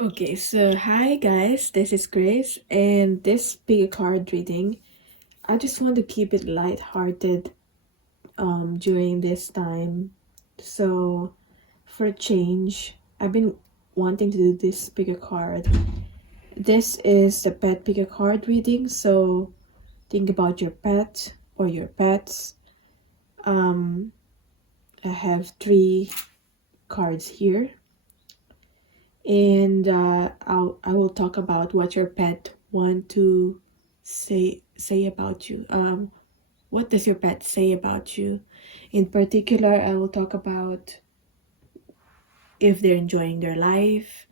Okay, so hi guys, this is Grace, and this big card reading, I just want to keep it light-hearted during this time. So for a change, I've been wanting to do this bigger card. This is the pet bigger card reading, so think about your pet or your pets. Um I have 3 cards here, and I will talk about what your pet want to say about you. What does your pet say about you? In particular, I will talk about if they're enjoying their life,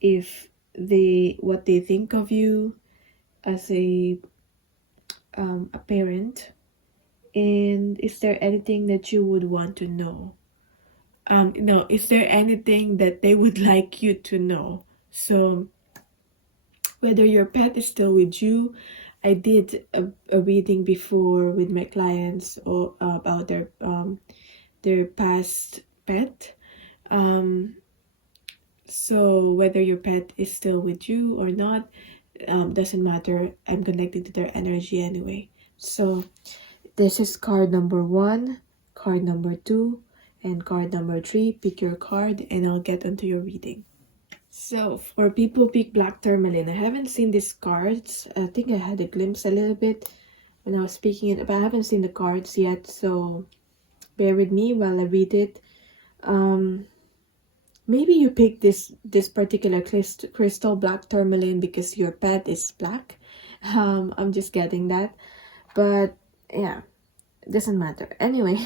if they what they think of you as a parent, and is there anything that you would want to know? No, is there anything that they would like you to know? So whether your pet is still with you, I did a reading before with my clients or about their past pet. Um, so whether your pet is still with you or not, doesn't matter. I'm connected to their energy anyway. So this is card number 1, card number 2, and card number 3. Pick your card and I'll get onto your reading. So for people pick black tourmaline, I haven't seen these cards. I think I had a glimpse a little bit when I was speaking it, but I haven't seen the cards yet, so bear with me while I read it. Maybe you picked this particular crystal black tourmaline because your pet is black. I'm just getting that, but yeah, doesn't matter. Anyway,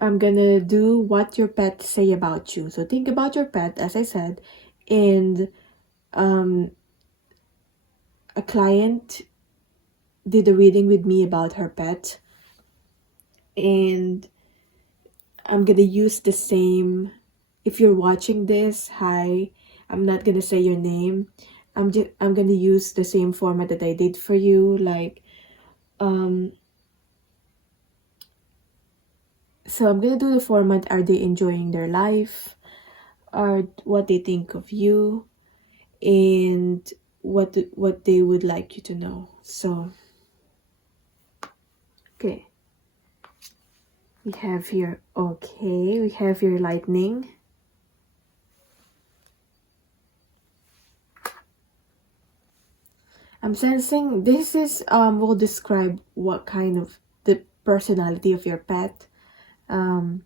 I'm gonna do what your pet say about you. So think about your pet, as I said, and a client did a reading with me about her pet, and I'm gonna use the same. If you're watching this, hi, I'm not gonna say your name. I'm gonna use the same format that I did for you, like so I'm gonna do the format, are they enjoying their life, or what they think of you, and what they would like you to know. So okay, we have here lightning. I'm sensing this is will describe what kind of the personality of your pet. um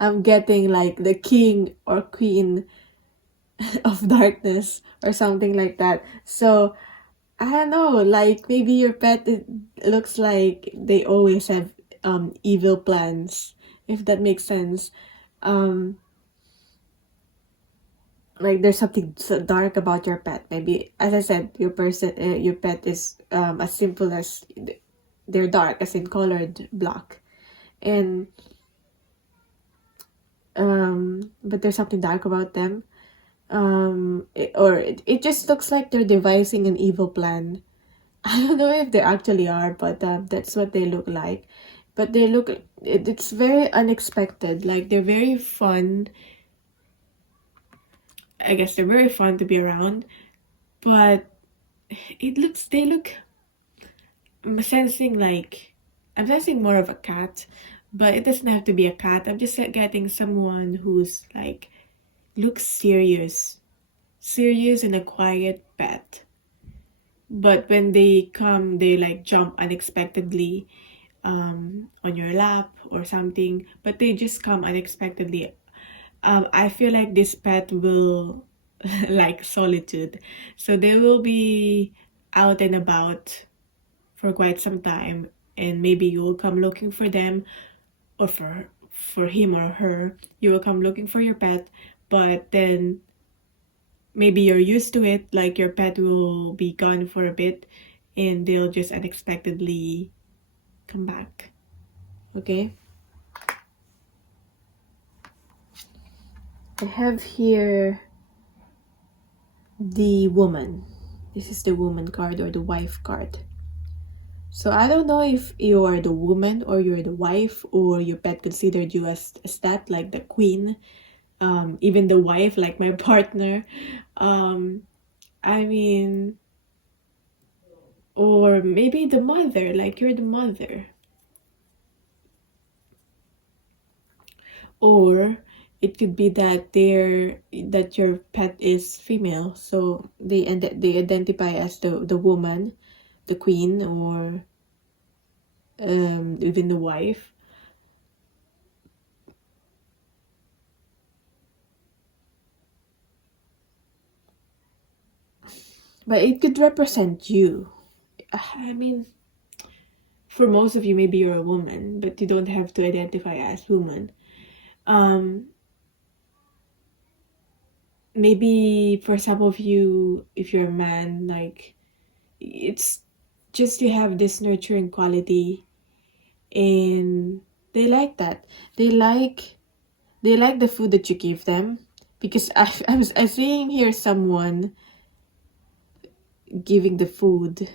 I'm getting like the king or queen of darkness or something like that. So I don't know, like maybe your pet, it looks like they always have evil plans, if that makes sense. um like there's something so dark about your pet. Maybe, as I said, your pet is as simple as they're dark, as in colored black, and but there's something dark about them. It just looks like they're devising an evil plan. I don't know if they actually are, but that's what they look like. But it's very unexpected. Like they're very fun. I guess they're very fun to be around, but they look. I'm sensing like I'm sensing more of a cat, but it doesn't have to be a cat. I'm just getting someone who's like looks serious and a quiet pet. But when they come, they like jump unexpectedly on your lap or something. But they just come unexpectedly. I feel like this pet will like solitude, so they will be out and about for quite some time, and maybe you will come looking for them, or for him or her, you will come looking for your pet, but then maybe you're used to it, like your pet will be gone for a bit and they'll just unexpectedly come back. Okay, I have here the woman. This is the woman card, or the wife card. So I don't know if you're the woman or you're the wife, or your pet considered you as that, like the queen. even the wife, like my partner. I mean, or maybe the mother, like you're the mother. Or it could be that your pet is female, so they identify as the woman, the queen, or even the wife. But it could represent you. I mean, for most of you, maybe you're a woman, but you don't have to identify as woman. Maybe for some of you, if you're a man, like, it's just you have this nurturing quality, and they like that. They like the food that you give them, because I'm seeing here someone giving the food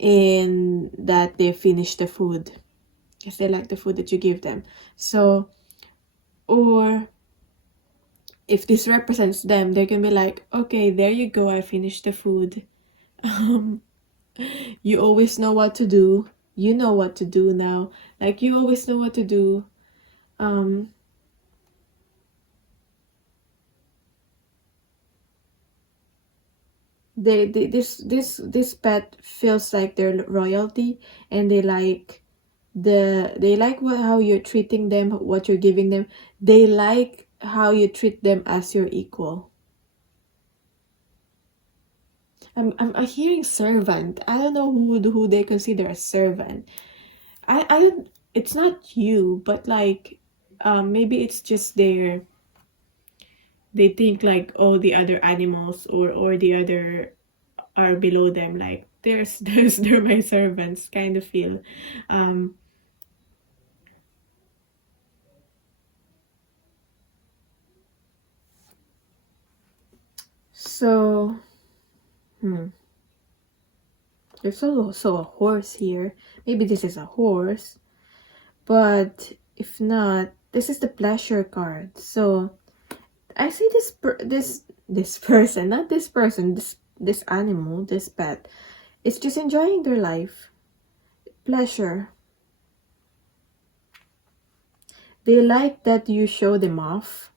and that they finish the food because they like the food that you give them. So, or if this represents them, they can be like, okay, there you go, I finished the food. You always know what to do. You know what to do now. Like, you always know what to do. This pet feels like they're royalty, and they like how you're treating them, what you're giving them. They like how you treat them as your equal. I'm hearing servant. I don't know who they consider a servant. I don't. It's not you, but like, maybe it's just they think like, oh, the other animals or the other are below them. Like, they're my servants, kind of feel. So, there's also a horse here. Maybe this is a horse, but if not, this is the pleasure card. So I see this person, not this person, this animal, this pet. It's just enjoying their life. Pleasure. They like that you show them off.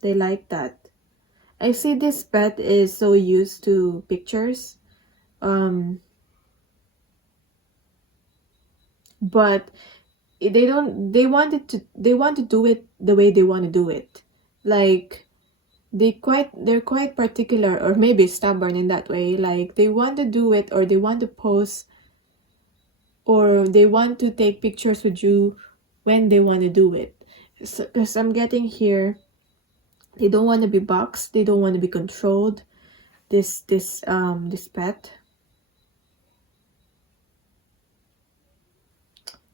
They like that. I see this pet is so used to pictures. But they want to do it the way they want to do it. Like, they're quite particular, or maybe stubborn in that way. Like, they want to do it, or they want to pose, or they want to take pictures with you when they want to do it. So, because I'm getting here, they don't want to be boxed, they don't want to be controlled. This pet.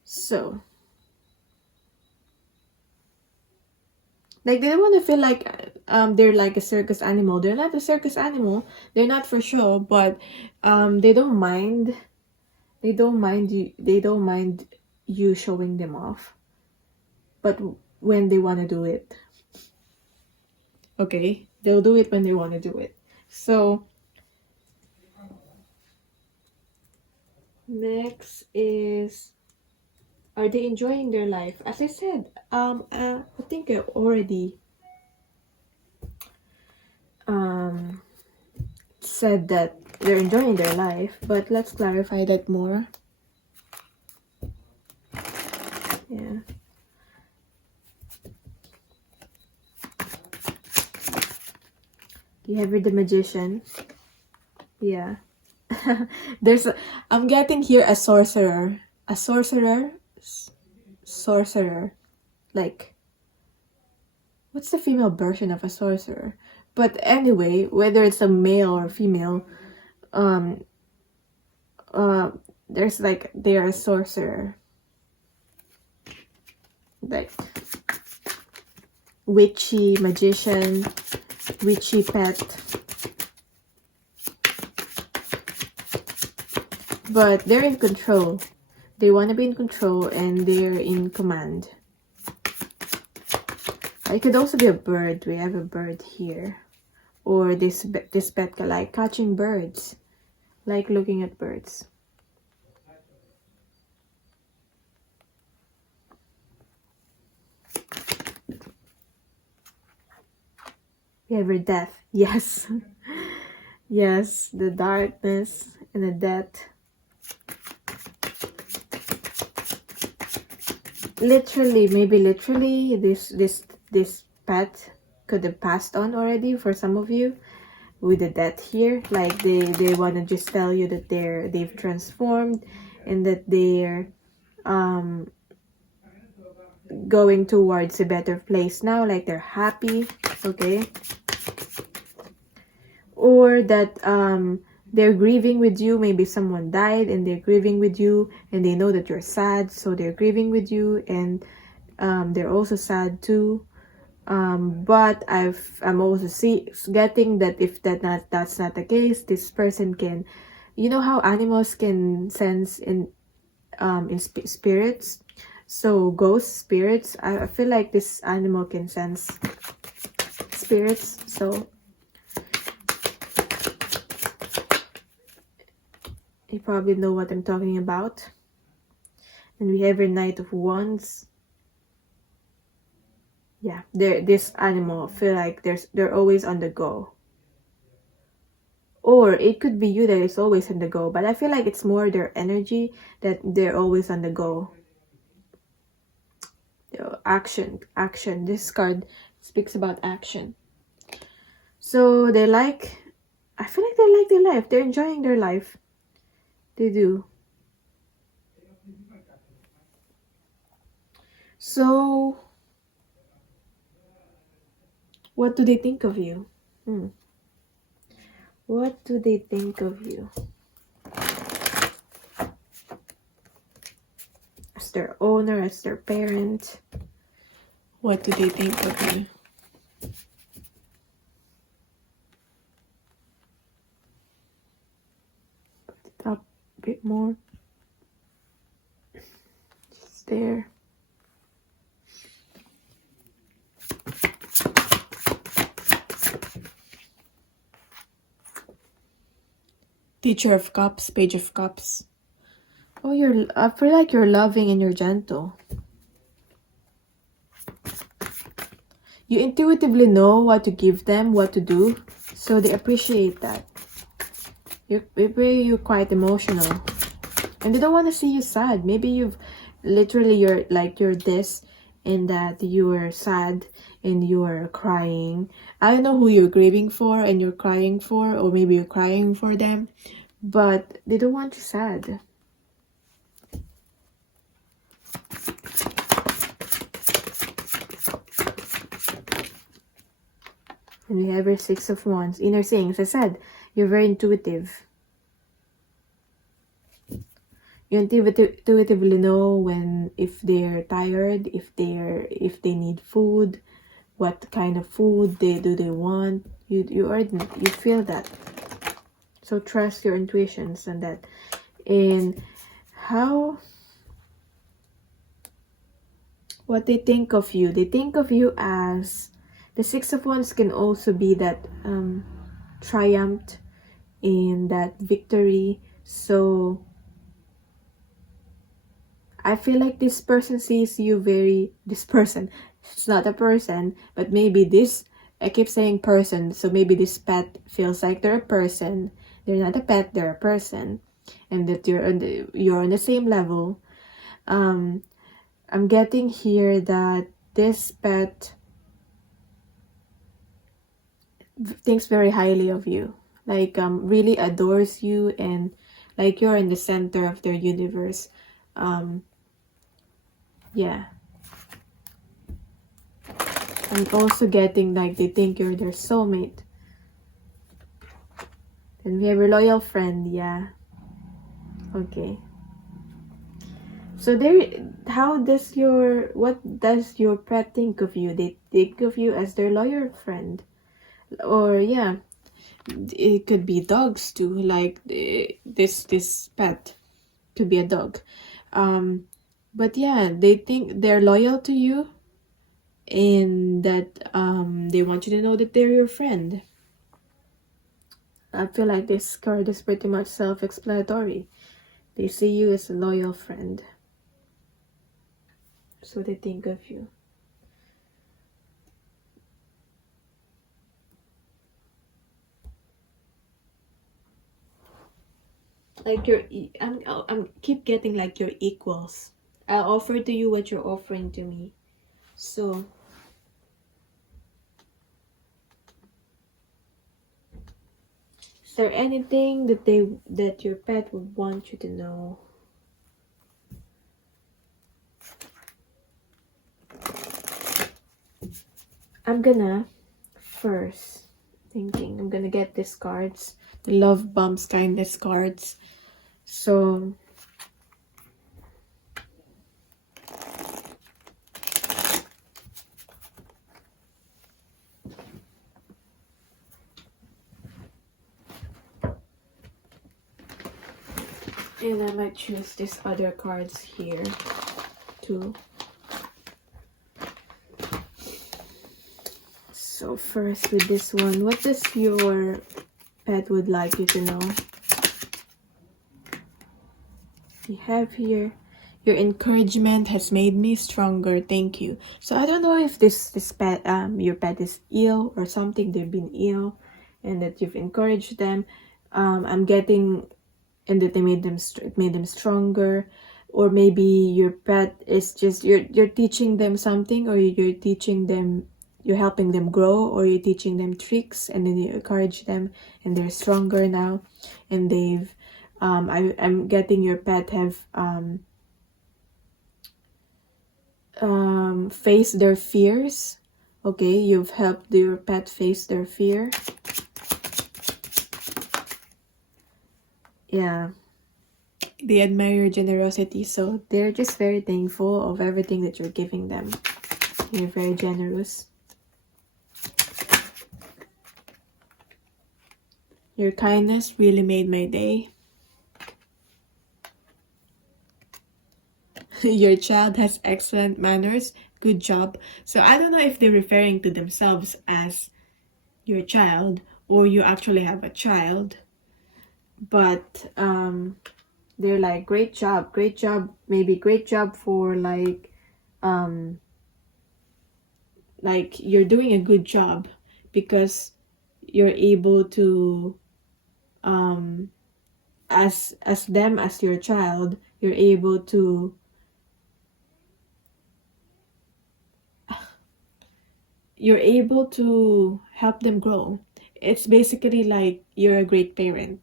So, like, they don't want to feel like they're like a circus animal. They're not a circus animal. They're not for sure, but they don't mind. They don't mind you. They don't mind you showing them off. But when they want to do it, okay, they'll do it when they want to do it. So next is, are they enjoying their life? As I said, I think I already said that they're enjoying their life, but let's clarify that more. Yeah. You have the magician. Yeah. I'm getting here a sorcerer. A sorcerer. Sorcerer. Like, what's the female version of a sorcerer? But anyway, whether it's a male or female, there's like, they're a sorcerer. Like, witchy, magician, witchy pet. But they're in control. They want to be in control, and they're in command. It could also be a bird. We have a bird here. Or this pet like catching birds. Like looking at birds. We have your death. Yes. Yes, the darkness and the death. Literally, maybe literally, this pet could have passed on already for some of you with the death here. Like they want to just tell you that they've transformed and that they're going towards a better place now, like they're happy, okay? Or that they're grieving with you. Maybe someone died and they're grieving with you, and they know that you're sad, so they're grieving with you, and they're also sad too. But I'm also getting that if that's not the case, this person can, you know how animals can sense in spirits, so ghost spirits. I feel like this animal can sense spirits, so you probably know what I'm talking about. And we have a Knight of Wands. Yeah, this animal feel like they're always on the go. Or it could be you that is always on the go, but I feel like it's more their energy that they're always on the go. Action. This card speaks about action. So I feel like they like their life. They're enjoying their life. They do. So what do they think of you? What do they think of you? As their owner, as their parent. What do they think of you? Put it up a bit more. Just there. Teacher of Cups, Page of Cups. Oh, I feel like you're loving and you're gentle. You intuitively know what to give them, what to do, so they appreciate that. You're quite emotional, and they don't want to see you sad. Maybe you're this, and that you're sad and you're crying. I don't know who you're grieving for and you're crying for, or maybe you're crying for them, but they don't want you sad. And we have your Six of Wands. Inner sayings. I said, you're very intuitive. You intuitively know if they're tired, if they need food, what kind of food they want. You feel that. So trust your intuitions on that. And what they think of you. They think of you as the Six of Wands can also be that triumph in that victory. So I feel like this person sees you this person, it's not a person, but maybe I keep saying person, so maybe this pet feels like they're a person. They're not a pet, they're a person. And that you're on the same level. I'm getting here that this pet thinks very highly of you. Like, really adores you, and like you're in the center of their universe. Yeah. I'm also getting like they think you're their soulmate. And we have a loyal friend, yeah. Okay. So what does your pet think of you? They think of you as their loyal friend. Or yeah, it could be dogs too, like this pet could be a dog. But yeah, they think they're loyal to you, and that they want you to know that they're your friend. I feel like this card is pretty much self-explanatory. They see you as a loyal friend. So they think of you. Like I'm keep getting like you're equals. I offer to you what you're offering to me. So is there anything that your pet would want you to know? I'm gonna first thinking I'm gonna get these cards, the love bombs kindness cards. So and I might choose these other cards here too. So first with this one, what does your pet would like you to know? You have here, your encouragement has made me stronger. Thank you. So I don't know if this pet your pet is ill or something. They've been ill, and that you've encouraged them. I'm getting, and that they made them stronger, or maybe your pet is just you're teaching them something, or you're teaching them, you're helping them grow, or you're teaching them tricks, and then you encourage them, and they're stronger now, and they've I'm getting your pet have face their fears. Okay, you've helped your pet face their fear. Yeah, they admire your generosity, so they're just very thankful of everything that you're giving them. You're very generous. Your kindness really made my day. Your child has excellent manners. Good job. So I don't know if they're referring to themselves as your child, or you actually have a child, but they're like, great job, maybe great job for like you're doing a good job because you're able to as them as your child, you're able to help them grow. It's basically like you're a great parent,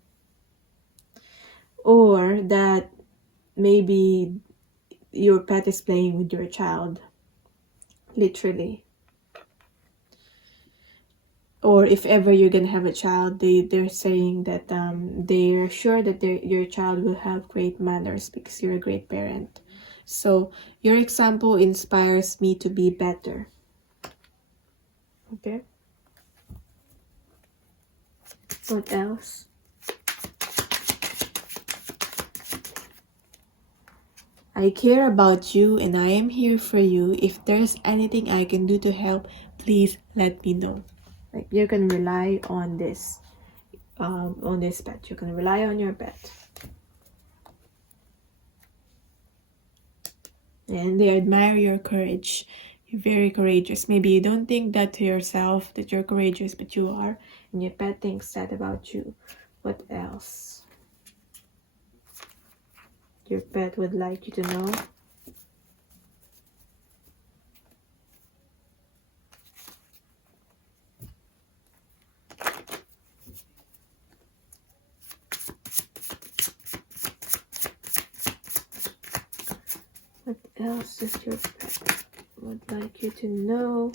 or that maybe your pet is playing with your child, literally. Or if ever you're gonna have a child, they're saying that they're sure that your child will have great manners because you're a great parent. So your example inspires me to be better. Okay. What else? I care about you and I am here for you. If there's anything I can do to help, please let me know. Like, you can rely on this pet. You can rely on your pet. And they admire your courage. You're very courageous. Maybe you don't think that to yourself, that you're courageous, but you are. And your pet thinks that about you. What else? Your pet would like you to know. What else does your pet would like you to know?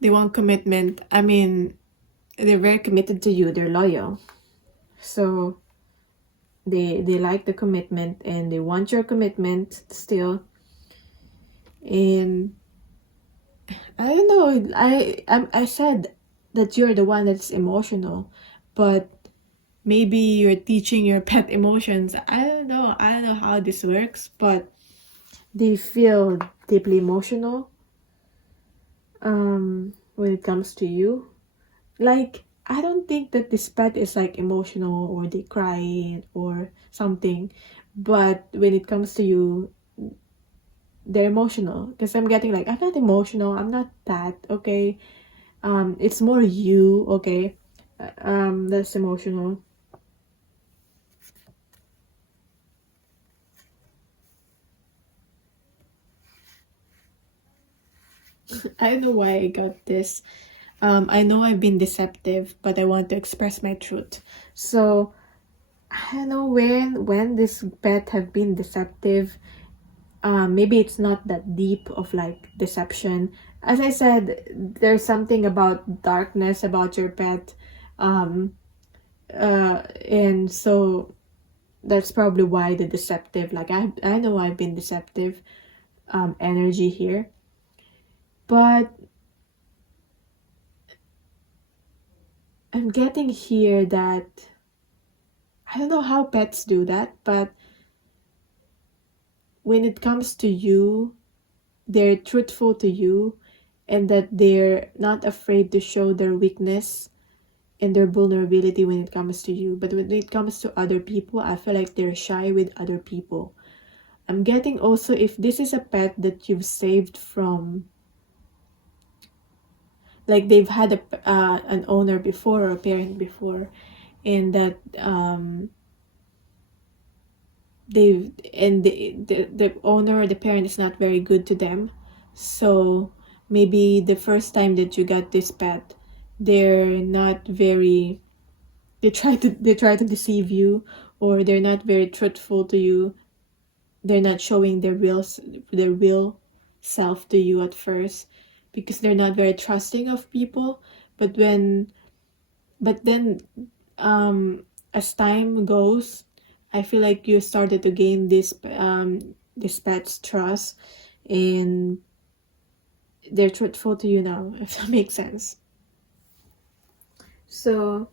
They want commitment. I mean, they're very committed to you. They're loyal. So they like the commitment and they want your commitment still. And I don't know. I said that you're the one that's emotional, but maybe you're teaching your pet emotions. I don't know how this works, but they feel deeply emotional when it comes to you. Like, I don't think that this pet is like emotional or they cry or something, but when it comes to you, they're emotional. Because I'm getting like, I'm not emotional, I'm not that, okay? It's more you, okay? That's emotional. I don't know why I got this. I know I've been deceptive, but I want to express my truth. So I don't know when this pet have been deceptive. Maybe it's not that deep of like deception. As I said, there's something about darkness about your pet, um, and so that's probably why the deceptive. Like I know I've been deceptive, energy here, but I'm getting here that I don't know how pets do that, but when it comes to you, they're truthful to you, and that they're not afraid to show their weakness and their vulnerability when it comes to you. But when it comes to other people, I feel like they're shy with other people. I'm getting also if this is a pet that you've saved from, like they've had an owner before or a parent before, and that the owner or the parent is not very good to them. So maybe the first time that you got this pet, they're not very, they try to deceive you, or they're not very truthful to you. They're not showing their real self to you at first, because they're not very trusting of people. But then as time goes, I feel like you started to gain this pet's trust, and they're truthful to you now, if that makes sense. So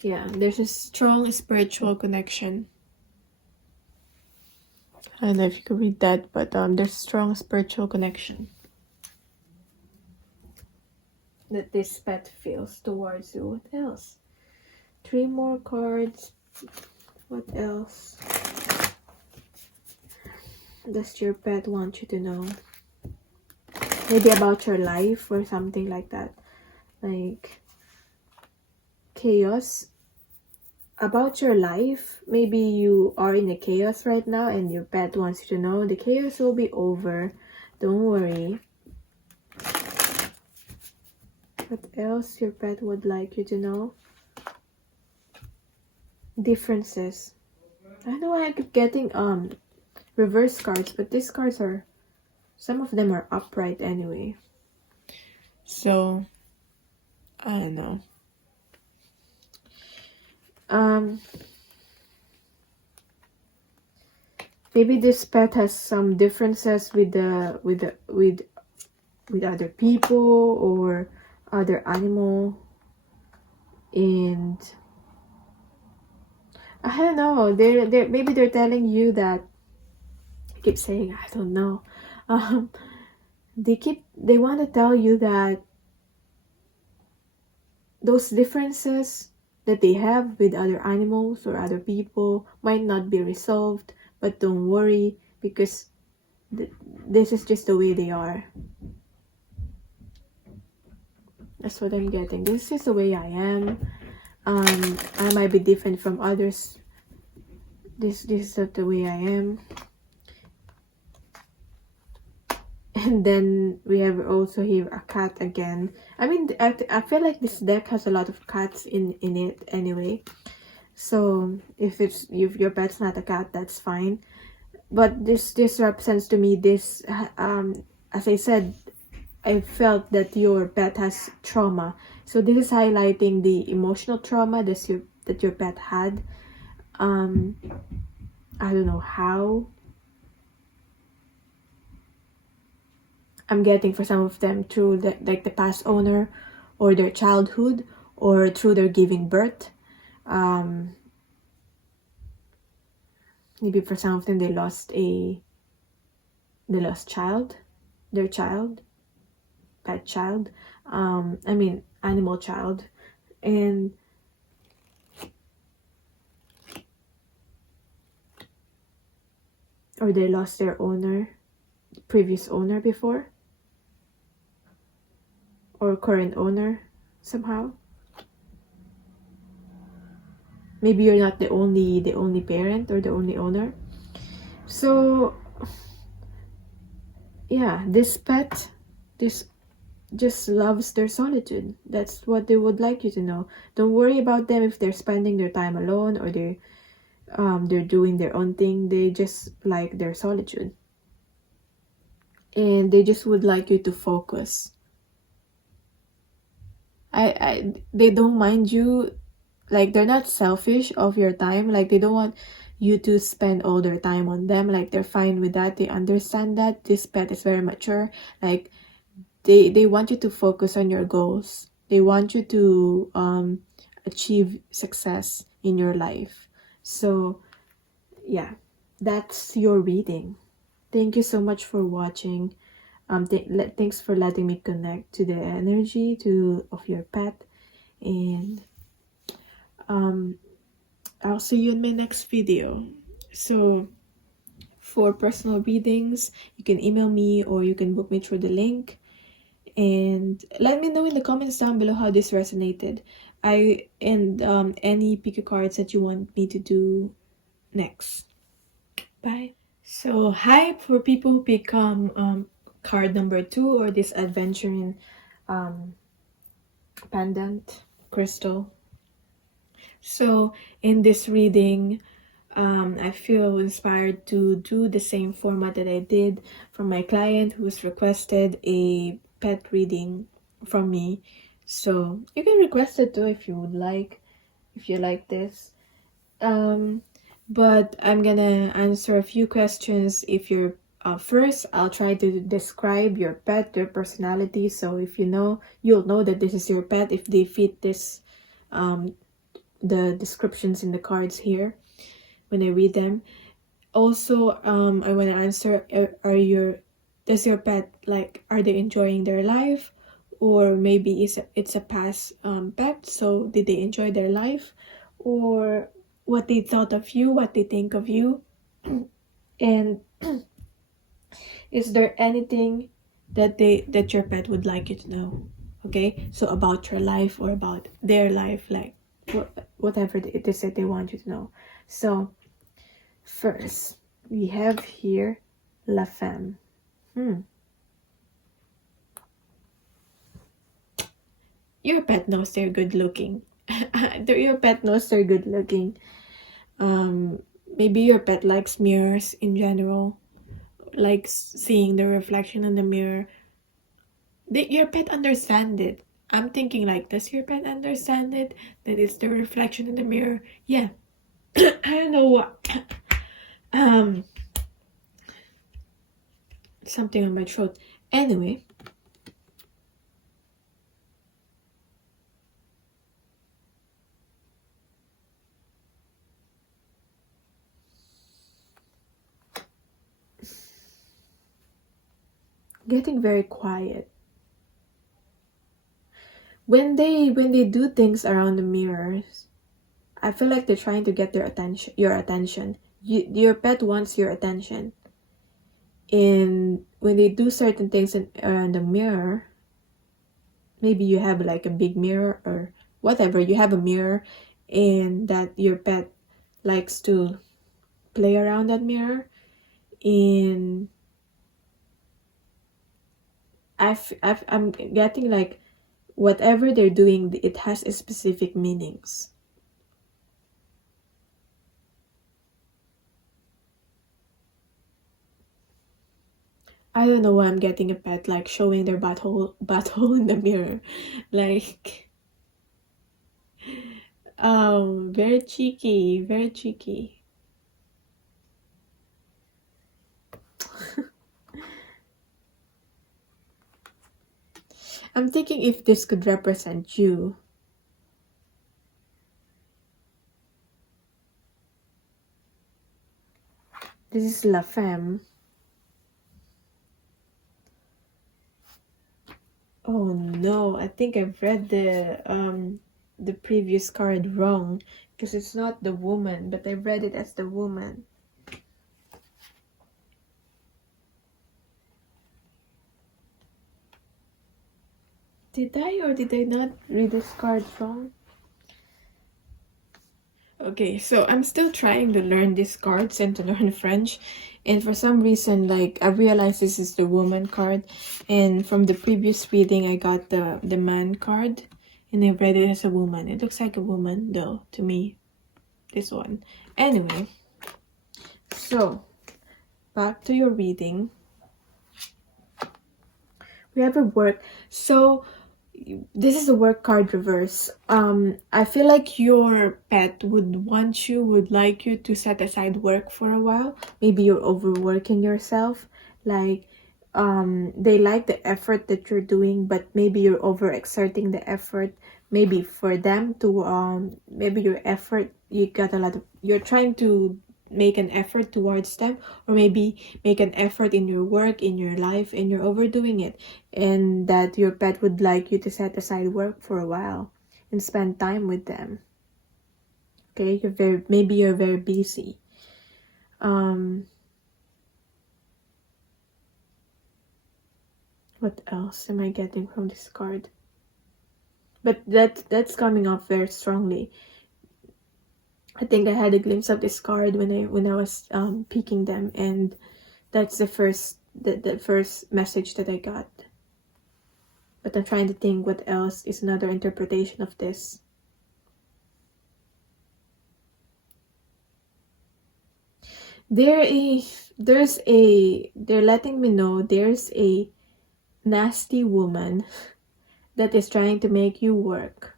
yeah, there's a strong spiritual connection. I don't know if you could read that, but there's strong spiritual connection that this pet feels towards you. What else? 3 more cards. What else does your pet want you to know? Maybe about your life or something like that. Like chaos. About your life. Maybe you are in a chaos right now and your pet wants you to know the chaos will be over. Don't worry. What else your pet would like you to know? Differences. I know I keep getting reverse cards, but these cards are, some of them are upright anyway. So I don't know. Maybe this pet has some differences with other people or other animal, and I don't know. Maybe they're telling you that. I keep saying I don't know. They want to tell you that those differences that they have with other animals or other people might not be resolved, but don't worry, because this is just the way they are. That's what I'm getting. This is the way I am. I might be different from others. This is the way I am. And then we have also here a cat again. I mean, I feel like this deck has a lot of cats in it anyway. So if your pet's not a cat, that's fine. But this represents to me this, as I said, I felt that your pet has trauma. So this is highlighting the emotional trauma that your pet had. I don't know how. I'm getting for some of them through the past owner, or their childhood, or through their giving birth. Maybe for some of them they lost their child, pet child, I mean animal child, and or they lost their previous owner before, or current owner somehow. Maybe you're not the only parent or the only owner. So yeah, this pet, this just loves their solitude. That's what they would like you to know. Don't worry about them if they're spending their time alone or they're doing their own thing. They just like their solitude, and they just would like you to focus. They don't mind you, like they're not selfish of your time. Like they don't want you to spend all their time on them. Like they're fine with that. They understand that this pet is very mature. Like they want you to focus on your goals. They want you to achieve success in your life. So yeah, that's your reading. Thank you so much for watching. Thanks for letting me connect to the energy of your pet, and I'll see you in my next video. So for personal readings, you can email me or you can book me through the link, and let me know in the comments down below how this resonated. Any pick cards that you want me to do next. Bye. So hype for people who become card number 2 or this adventuring pendant crystal. So in this reading, I feel inspired to do the same format that I did from my client who's requested a pet reading from me. So you can request it too if you would like, if you like this. But I'm gonna answer a few questions. If you're first, I'll try to describe your pet, their personality. So if you'll know that this is your pet if they fit this, the descriptions in the cards here when I read them. Also, I want to answer: does your pet, like, are they enjoying their life, or maybe it's a past pet? So did they enjoy their life, or what they thought of you, what they think of you, and is there anything that your pet would like you to know? Okay, so about your life or about their life, like whatever it is that they want you to know. So first we have here La Femme. Your pet knows they're good looking. Your pet knows they're good looking. Maybe your pet likes mirrors in general, likes seeing the reflection in the mirror. Your pet understand it. I'm thinking, like, does your pet understand it? That it's the reflection in the mirror? Yeah. I don't know what. Something on my throat. Anyway. Getting very quiet. When they do things around the mirrors, I feel like they're trying to get your attention. Your pet wants your attention. And when they do certain things around the mirror, maybe you have like a big mirror or whatever, you have a mirror, and that your pet likes to play around that mirror, and I'm getting like whatever they're doing, it has a specific meanings. I don't know why I'm getting a pet like showing their butthole in the mirror, like very cheeky, very cheeky. I'm thinking if this could represent you. This is La Femme. Oh no, I think I've read the previous card wrong, because it's not the woman, but I read it as the woman. Did I or did I not read this card wrong? Okay, so I'm still trying to learn these cards and to learn French, and for some reason, like, I realized this is the woman card, and from the previous reading I got the man card, and I read it as a woman. It looks like a woman though to me, this one. Anyway, so back to your reading. We have a work. So this is a work card reverse. I feel like your pet would like you to set aside work for a while. Maybe you're overworking yourself. Like, they like the effort that you're doing, but maybe you're overexerting the effort. Maybe for them to maybe your effort, you're trying to make an effort towards them, or maybe make an effort in your work, in your life, and you're overdoing it, and that your pet would like you to set aside work for a while and spend time with them. Okay, maybe you're very busy. What else am I getting from this card? But that's coming off very strongly. I think I had a glimpse of this card when I was picking them, and that's the first message that I got. But I'm trying to think what else is another interpretation of this. They're letting me know there's a nasty woman that is trying to make you work,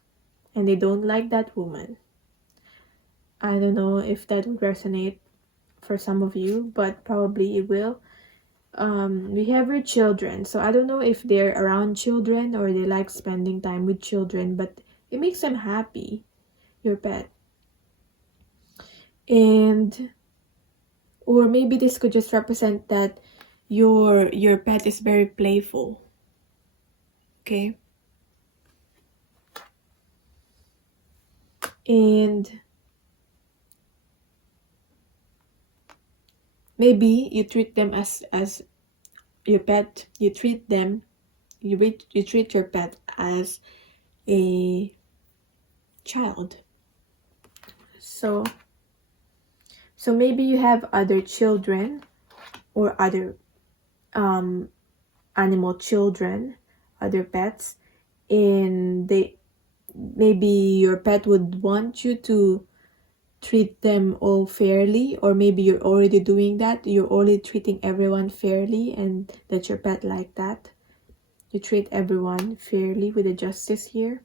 and they don't like that woman. I don't know if that would resonate for some of you, but probably it will. We have your children, so I don't know if they're around children or they like spending time with children, but it makes them happy, your pet. And or maybe this could just represent that your pet is very playful. Okay? And maybe you treat them as your pet, you treat your pet as a child. So maybe you have other children or other animal children, other pets, and maybe your pet would want you to treat them all fairly, or maybe you're already doing that. You're already treating everyone fairly, and that your pet like that. You treat everyone fairly with the justice here.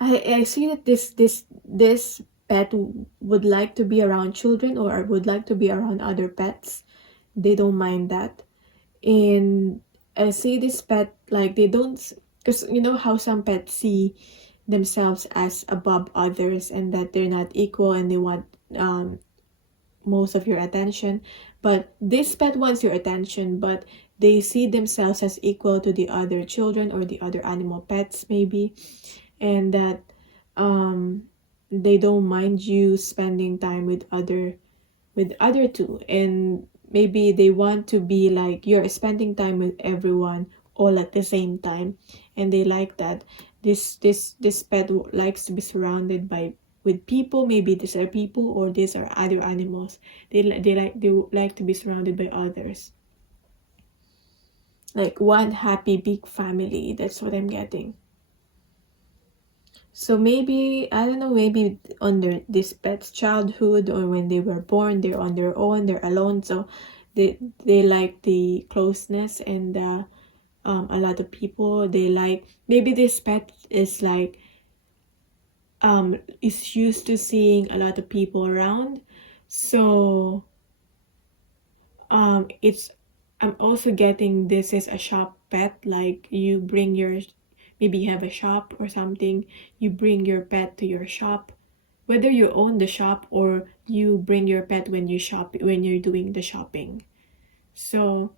I see that this pet would like to be around children or would like to be around other pets. They don't mind that. And I see this pet, like, they don't, because you know how some pets see themselves as above others, and that they're not equal, and they want most of your attention. But this pet wants your attention, but they see themselves as equal to the other children or the other animal pets maybe, and that they don't mind you spending time with other two, and maybe they want to be like you're spending time with everyone all at the same time, and they like that. This pet likes to be surrounded with people. Maybe these are people or these are other animals. They like to be surrounded by others, like one happy big family. That's what I'm getting. So maybe, I don't know, maybe under this pet's childhood or when they were born, they're on their own, they're alone, so they like the closeness, and a lot of people, they like, maybe this pet is like is used to seeing a lot of people around, so it's I'm also getting this is a shop pet, like you bring your, maybe you have a shop or something, you bring your pet to your shop, whether you own the shop or you bring your pet when you shop, when you're doing the shopping. So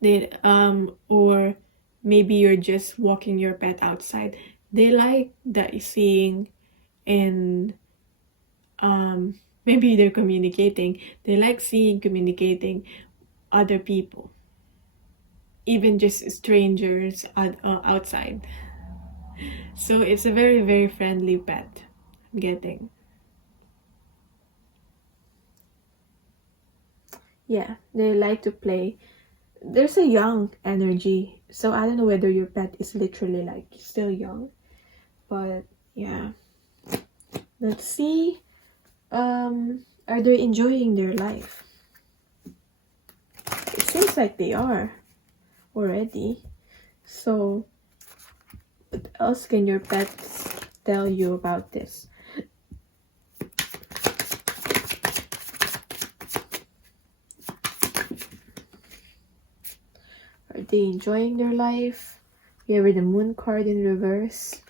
they or maybe you're just walking your pet outside. They like that seeing, and maybe they're communicating. They like seeing, communicating other people, even just strangers outside. So it's a very, very friendly pet I'm getting. Yeah, they like to play. There's a young energy, so I don't know whether your pet is literally like still young, but yeah. Let's see. Are they enjoying their life? It seems like they are already. So what else can your pets tell you about this? Are they enjoying their life? We have the moon card in reverse.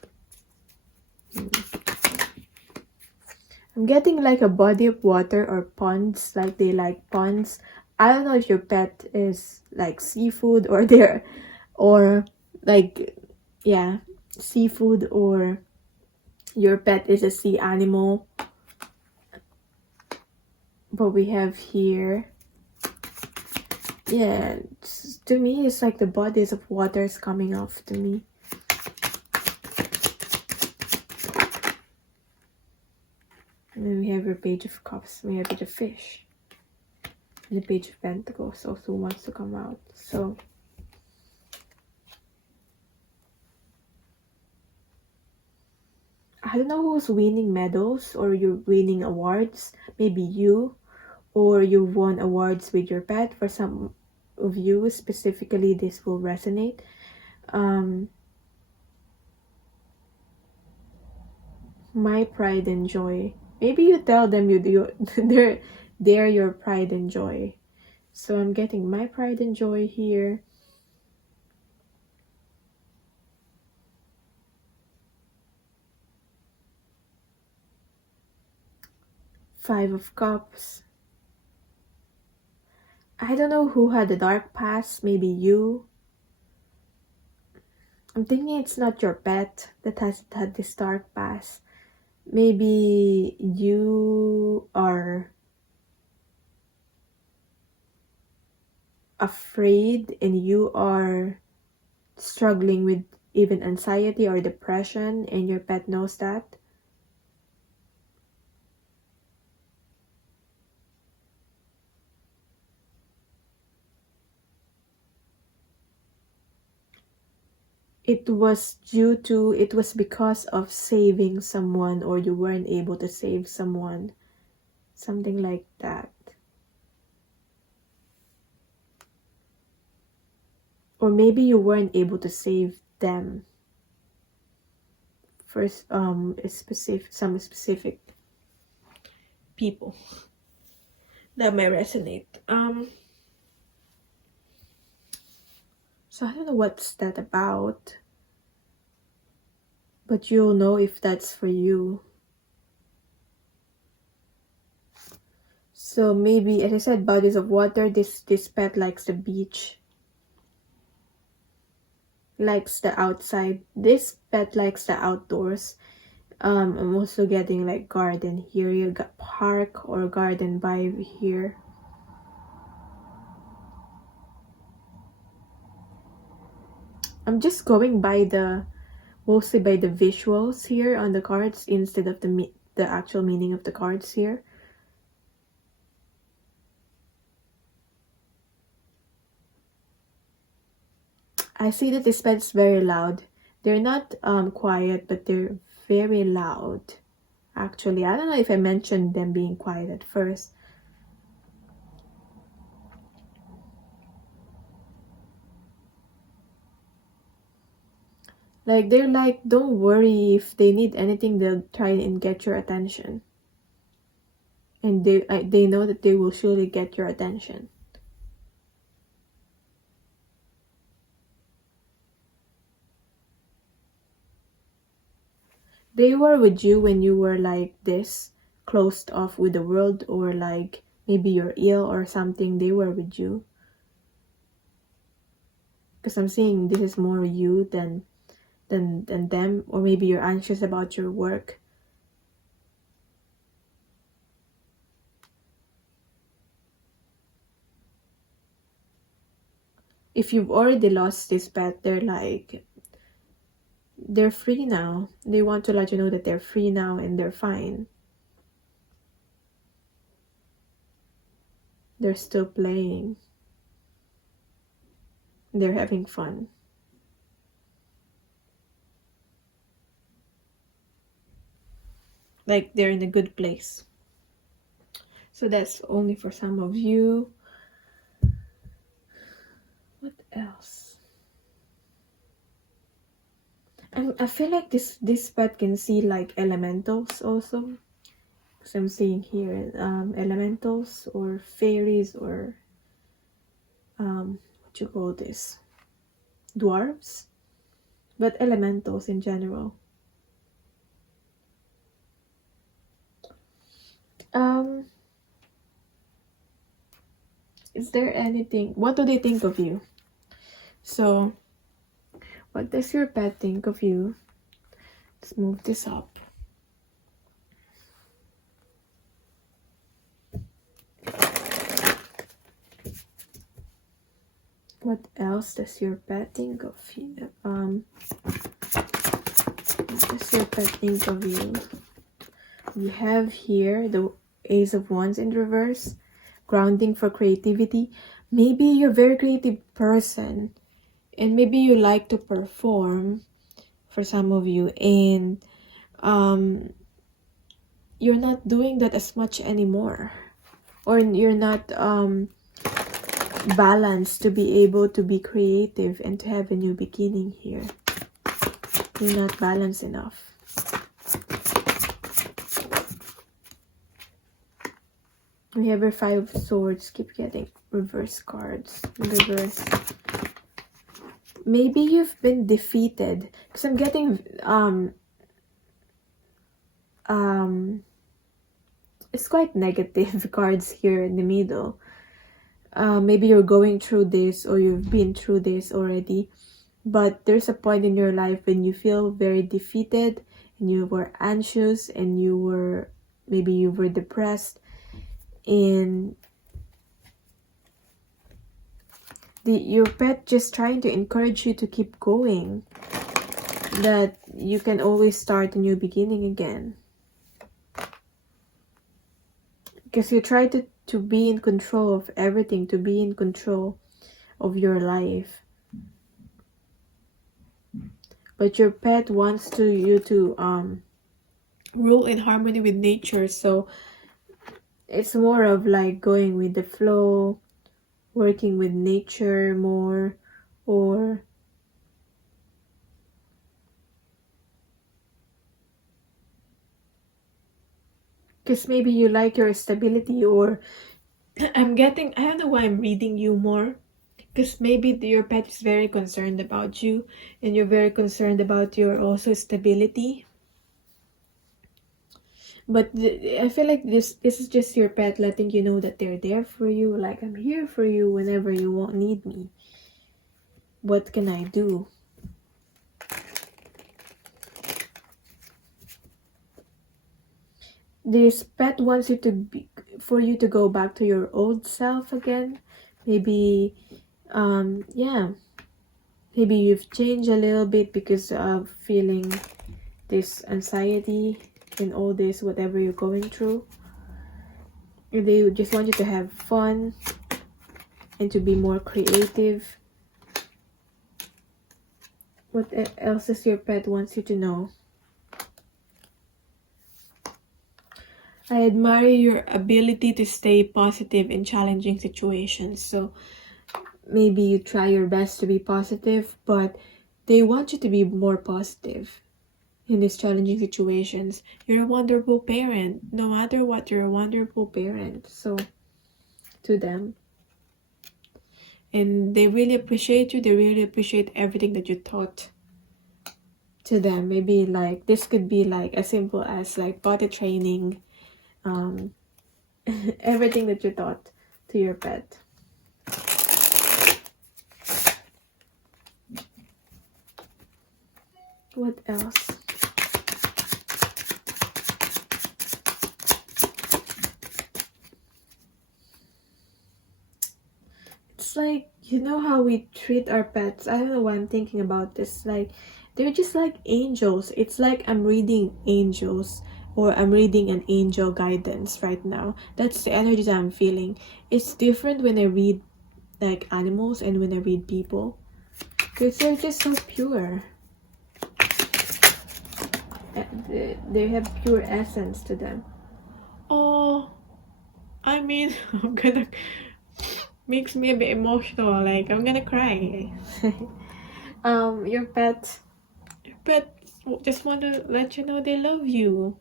I'm getting like a body of water or ponds, like they like ponds. I don't know if your pet is like seafood or they're, or like, yeah, seafood, or your pet is a sea animal. But we have here, yeah, to me it's like the bodies of waters coming off to me. And then we have your page of cups. We have the fish. And the page of pentacles also wants to come out. So I don't know who's winning medals or you're winning awards. Maybe you, or you won awards with your pet. For some of you specifically, this will resonate. My pride and joy. Maybe you tell them you do. They're your pride and joy. So I'm getting my pride and joy here. Five of Cups. I don't know who had the dark past. Maybe you. I'm thinking it's not your pet that has had this dark past. Maybe you are afraid and you are struggling with even anxiety or depression, and your pet knows that. It was because of saving someone, or you weren't able to save someone. Something like that. Or maybe you weren't able to save them. First, some specific people that might resonate. So I don't know what's that about, but you'll know if that's for you. So maybe, as I said, bodies of water. This pet likes the beach, likes the outside. This pet likes the outdoors. I'm also getting like garden here. You got park or garden vibe here. I'm just going by mostly by the visuals here on the cards instead of the actual meaning of the cards here. I see that this pet is very loud. They're not quiet, but they're very loud. Actually, I don't know if I mentioned them being quiet at first. Like, they're like, don't worry, if they need anything, they'll try and get your attention. And they know that they will surely get your attention. They were with you when you were like this, closed off with the world, or like maybe you're ill or something. They were with you. Because I'm seeing this is more you than them, or maybe you're anxious about your work. If you've already lost this pet, they're free now. They want to let you know that they're free now and they're fine. They're still playing. They're having fun. Like they're in a good place. So that's only for some of you. What else? I feel like this pet can see like elementals also. So I'm seeing here elementals or fairies or what you call this, dwarves, but elementals in general. Is there anything, what do they think of you? So what does your pet think of you? Let's move this up. What else does your pet think of you? What does your pet think of you? We have here the Ace of Wands in reverse, grounding for creativity. Maybe you're a very creative person, and maybe you like to perform for some of you, and you're not doing that as much anymore, or you're not balanced to be able to be creative and to have a new beginning here. You're not balanced enough. We have our Five of Swords. Keep getting reverse cards. Reverse. Maybe you've been defeated, because I'm getting it's quite negative cards here in the middle. Maybe you're going through this, or you've been through this already, but there's a point in your life when you feel very defeated and you were anxious and maybe you were depressed, and your pet just trying to encourage you to keep going, that you can always start a new beginning again, because you try to be in control of everything, to be in control of your life, but your pet wants you to rule in harmony with nature. So it's more of like going with the flow, working with nature more, or because maybe you like your stability, or I don't know why I'm reading you more, because maybe your pet is very concerned about you, and you're very concerned about your also stability. But I feel like this is just your pet letting you know that they're there for you. Like, I'm here for you whenever you won't need me. What can I do? This pet wants you for you to go back to your old self again. Maybe, yeah. Maybe you've changed a little bit because of feeling this anxiety and all this, whatever you're going through. They just want you to have fun and to be more creative. What else does your pet wants you to know? I admire your ability to stay positive in challenging situations. So maybe you try your best to be positive, but they want you to be more positive in these challenging situations. You're a wonderful parent. No matter what, you're a wonderful parent. So to them. And they really appreciate you. They really appreciate everything that you taught to them. Maybe like this could be like as simple as like potty training, everything that you taught to your pet. What else? It's like, you know how we treat our pets. I don't know why I'm thinking about this. Like, they're just like angels. It's like I'm reading angels, or I'm reading an angel guidance right now. That's the energy that I'm feeling. It's different when I read like animals and when I read people, because they're just so pure. They have pure essence to them. Oh, I mean, I'm gonna makes me a bit emotional. Like I'm gonna cry. Your pet just want to let you know they love you.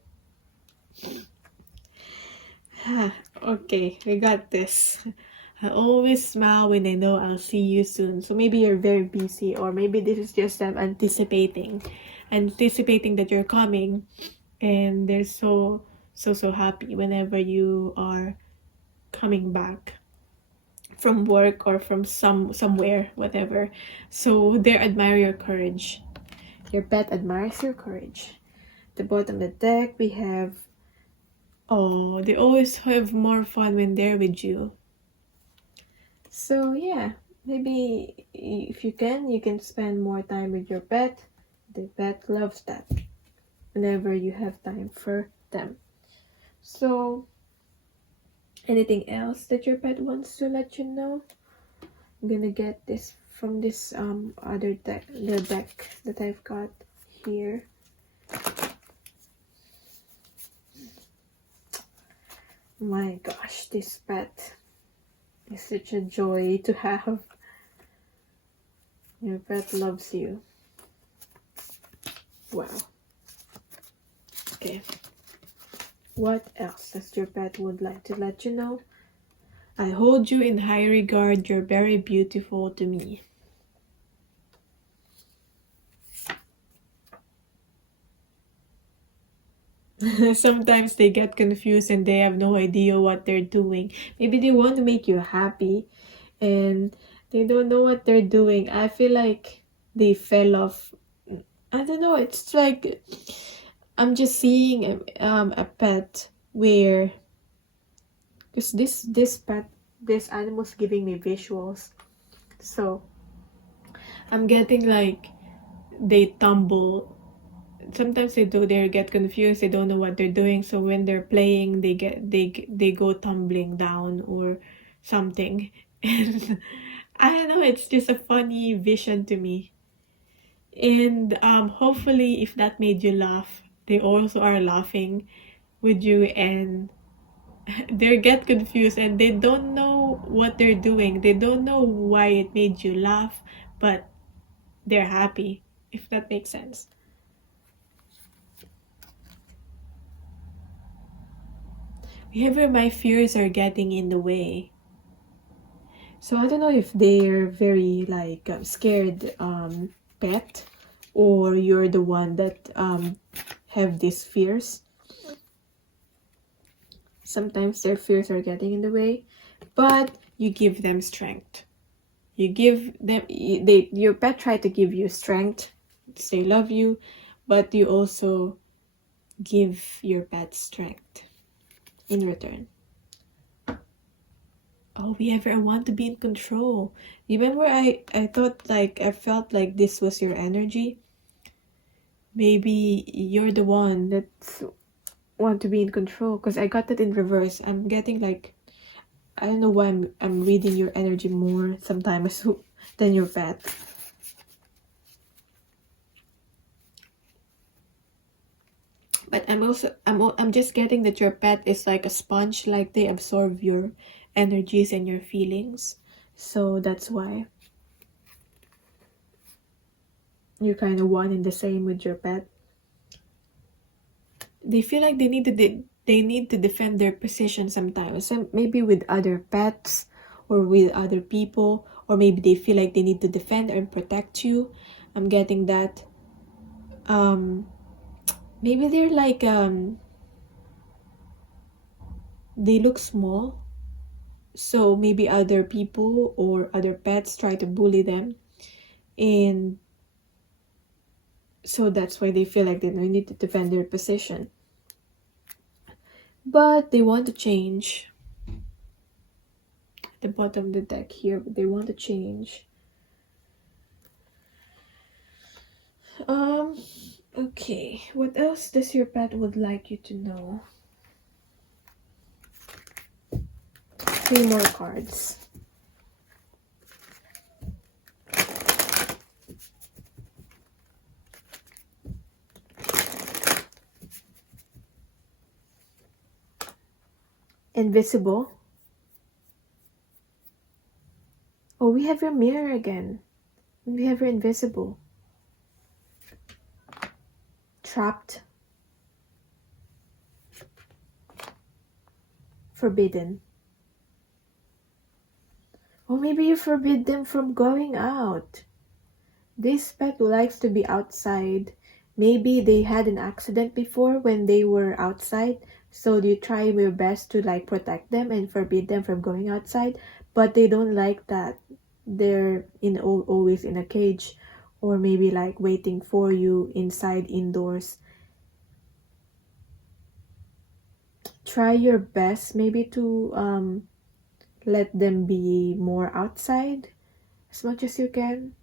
Okay, we got this. I always smile when I know I'll see you soon. So maybe you're very busy, or maybe this is just them anticipating that you're coming, and they're so happy whenever you are coming back from work or from somewhere, whatever. So they admire your courage. Your pet admires your courage. At the bottom of the deck we have, oh, they always have more fun when they're with you. So yeah, maybe if you can spend more time with your pet. The pet loves that whenever you have time for them. So anything else that your pet wants to let you know? I'm gonna get this from this other deck, the deck that I've got here. My gosh, this pet is such a joy to have. Your pet loves you. Wow. Okay. What else does your pet would like to let you know? I hold you in high regard. You're very beautiful to me. Sometimes they get confused and they have no idea what they're doing. Maybe they want to make you happy and they don't know what they're doing. I feel like they fell off. I don't know. It's like I'm just seeing a pet where, because this animal's giving me visuals. So I'm getting like they tumble. Sometimes they get confused. They don't know what they're doing. So when they're playing, they go tumbling down or something. And I don't know. It's just a funny vision to me. And hopefully, if that made you laugh, they also are laughing with you, and they get confused and they don't know what they're doing. They don't know why it made you laugh, but they're happy, if that makes sense. Whenever my fears are getting in the way. So I don't know if they're very like scared pet, or you're the one that have these fears. Sometimes their fears are getting in the way, but you give them strength. You give them, your pet try to give you strength. They love you, but you also give your pet strength in return. Oh, I want to be in control. Remember I thought like, I felt like this was your energy. Maybe you're the one that want to be in control, because I got that in reverse. I'm getting like, I don't know why I'm reading your energy more sometimes than your pet. But I'm just getting that your pet is like a sponge, like they absorb your energies and your feelings. So that's why you're kind of one and the same with your pet. They feel like they need to defend their position sometimes. Maybe with other pets or with other people, or maybe they feel like they need to defend and protect you. I'm getting that. maybe they're like they look small, so maybe other people or other pets try to bully them, and so that's why they feel like they need to defend their position, but they want to change. At the bottom of the deck here, but they want to change. Okay, what else does your pet would like you to know? 3 more cards. Invisible. Oh, we have your mirror again. We have your invisible. Trapped. Forbidden. Or maybe you forbid them from going out. This pet likes to be outside. Maybe they had an accident before when they were outside, so you try your best to like protect them and forbid them from going outside, but they don't like that. They're always in a cage, or maybe like waiting for you inside, indoors. Try your best maybe to let them be more outside as much as you can.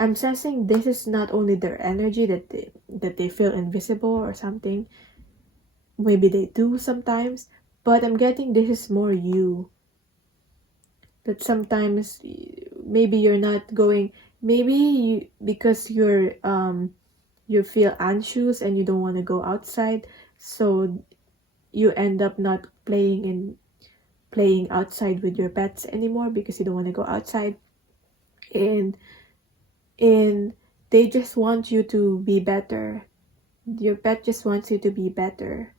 I'm sensing this is not only their energy that they feel invisible or something. Maybe they do sometimes, but I'm getting this is more you. That sometimes maybe you're not going, maybe because you feel anxious and you don't want to go outside, so you end up not playing outside with your pets anymore because you don't want to go outside, and they just want you to be better. Your pet just wants you to be better,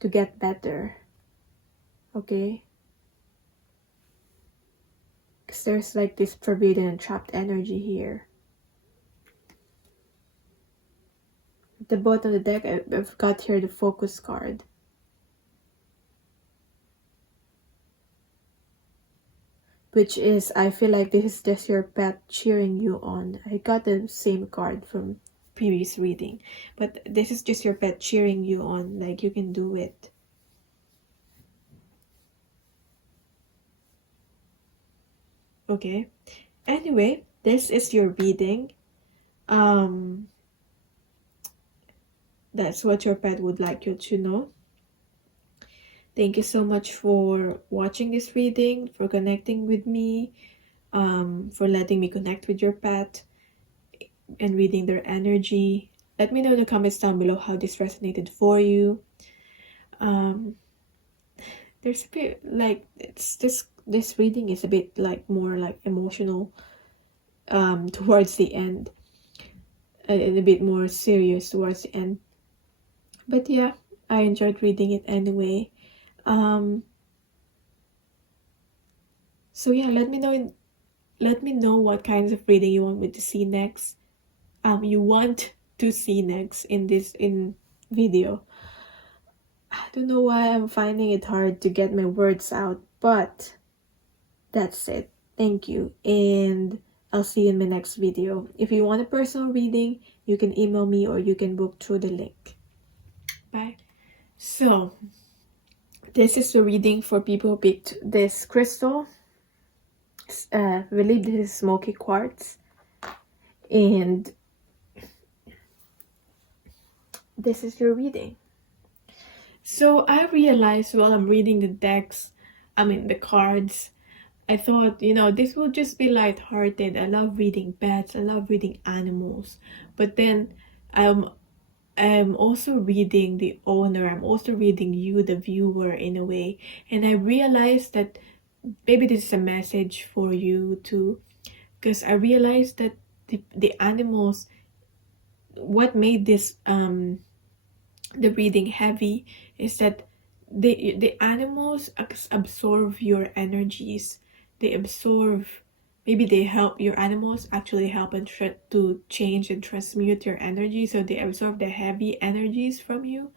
to get better. Okay, because there's like this forbidden and trapped energy here. At the bottom of the deck, I've got here the focus card. Which is, I feel like this is just your pet cheering you on. I got the same card from previous reading, but this is just your pet cheering you on, like you can do it. Okay, anyway, this is your reading. That's what your pet would like you to know. Thank you so much for watching this reading, for connecting with me, for letting me connect with your pet and reading their energy. Let me know in the comments down below how this resonated for you. There's a bit like this reading is a bit like more like emotional towards the end, and a bit more serious towards the end. But yeah, I enjoyed reading it anyway. So yeah, let me know what kinds of reading you want me to see next. You want to see next in this video. I don't know why I'm finding it hard to get my words out, but that's it. Thank you, and I'll see you in my next video. If you want a personal reading, you can email me or you can book through the link. Bye. So this is the reading for people who picked this crystal. I believe this is smoky quartz, and this is your reading. So I realized while I'm reading the cards, I thought, this will just be lighthearted. I love reading pets, I love reading animals, but then I'm also reading the owner, I'm also reading you, the viewer, in a way, and I realized that maybe this is a message for you too, because I realized that the animals, what made this the reading heavy is that the animals absorb your energies. They absorb, maybe they help, your animals actually help and to change and transmute your energy, so they absorb the heavy energies from you.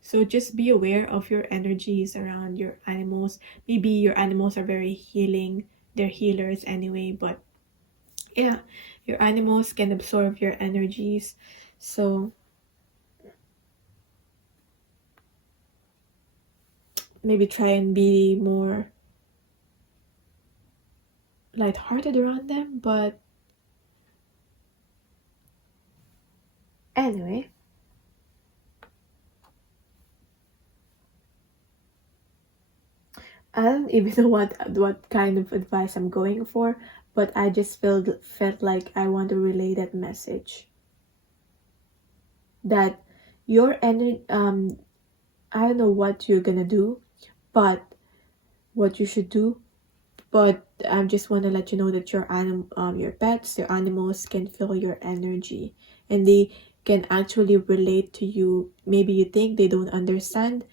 So just be aware of your energies around your animals. Maybe your animals are very healing, they're healers anyway, but yeah, your animals can absorb your energies. So maybe try and be more lighthearted around them. But anyway, I don't even know what kind of advice I'm going for, but I just felt like I want to relay that message. That your energy, I don't know what you're gonna do, but what you should do, but I just want to let you know that your pets, your animals can feel your energy, and they can actually relate to you. Maybe you think they don't understand.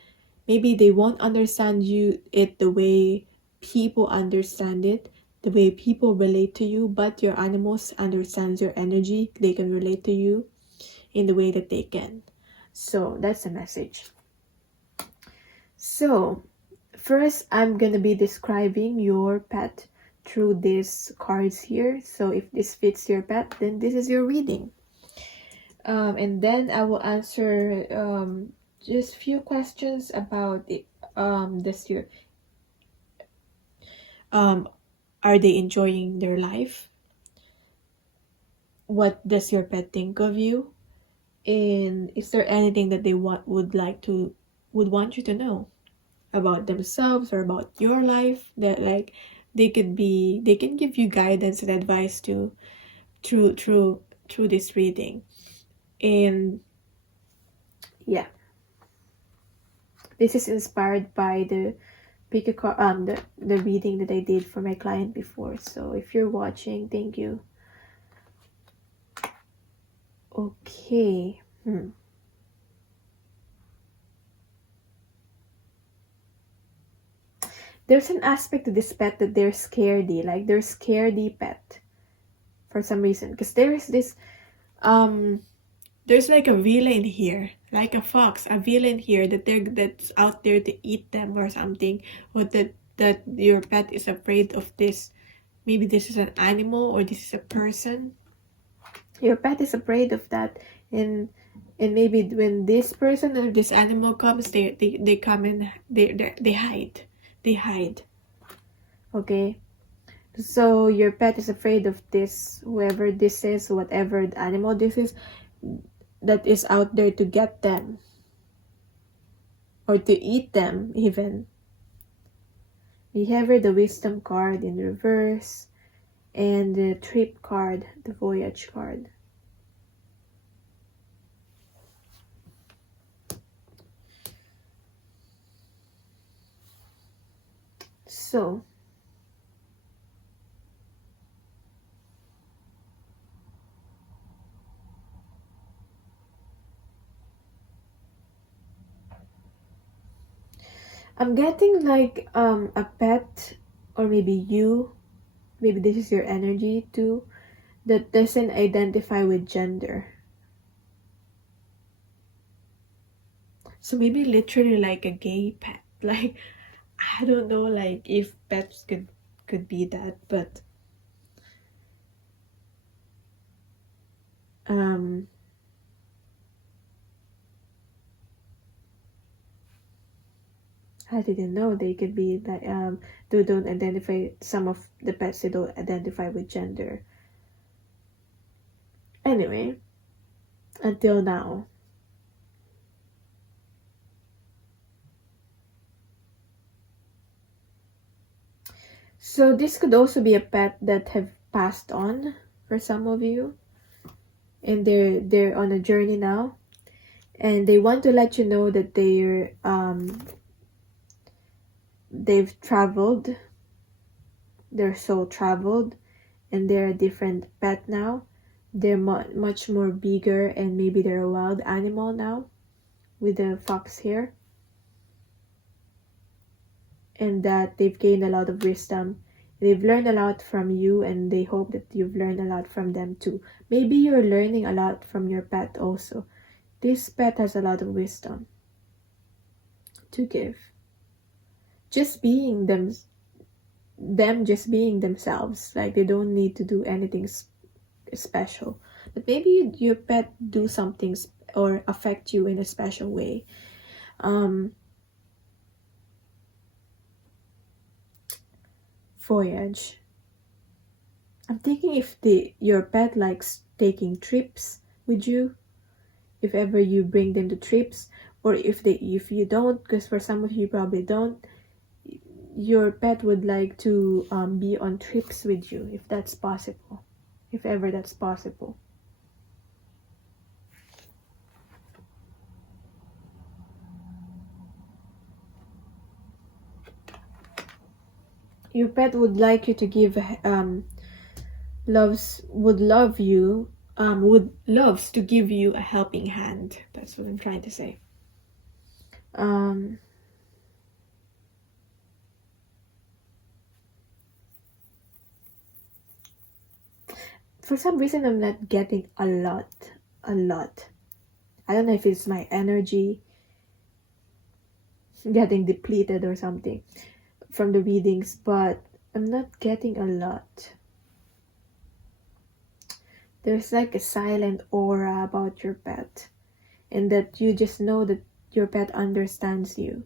Maybe they won't understand it the way people understand it, the way people relate to you, but your animals understands your energy. They can relate to you in the way that they can. So that's the message. So first, I'm gonna be describing your pet through these cards here. So if this fits your pet, then this is your reading. And then I will answer just few questions about this year. Are they enjoying their life? What does your pet think of you? And is there anything that they would want you to know about themselves or about your life, that like they can give you guidance and advice to through this reading. And yeah, this is inspired by the the reading that I did for my client before. So if you're watching, thank you. Okay. There's an aspect to this pet that they're scaredy, like they're scaredy pet for some reason, because there's like a villain here, like a fox, a villain here that's out there to eat them or something, or that your pet is afraid of this. Maybe this is an animal or this is a person. Your pet is afraid of that, and maybe when this person or this animal comes, they come and they hide. Okay, so your pet is afraid of this, whoever this is, whatever the animal this is, that is out there to get them or to eat them even. We have here the wisdom card in reverse and the trip card, the voyage card. So I'm getting like a pet, or maybe you, maybe this is your energy too, that doesn't identify with gender. So maybe literally like a gay pet. Like, I don't know, like if pets could be that, but I didn't know they could be like they don't identify, some of the pets, they don't identify with gender. Anyway, until now. So this could also be a pet that have passed on for some of you, and they're on a journey now, and they want to let you know that they've traveled, their soul traveled, and they're a different pet now. They're much more bigger, and maybe they're a wild animal now with the fox here. and that they've gained a lot of wisdom. They've learned a lot from you, and they hope that you've learned a lot from them too. Maybe you're learning a lot from your pet also. This pet has a lot of wisdom to give. Just being them just being themselves. Like, they don't need to do anything special. But maybe your pet do something or affect you in a special way. Voyage. I'm thinking if your pet likes taking trips with you, if ever you bring them to trips, or if you don't, because for some of you probably don't, your pet would like to be on trips with you, if that's possible, if ever that's possible. Your pet would like you to give loves to give you a helping hand. That's what I'm trying to say. For some reason, I'm not getting a lot. I don't know if it's my energy getting depleted or something from the readings, but I'm not getting a lot. There's like a silent aura about your pet, and that you just know that your pet understands you.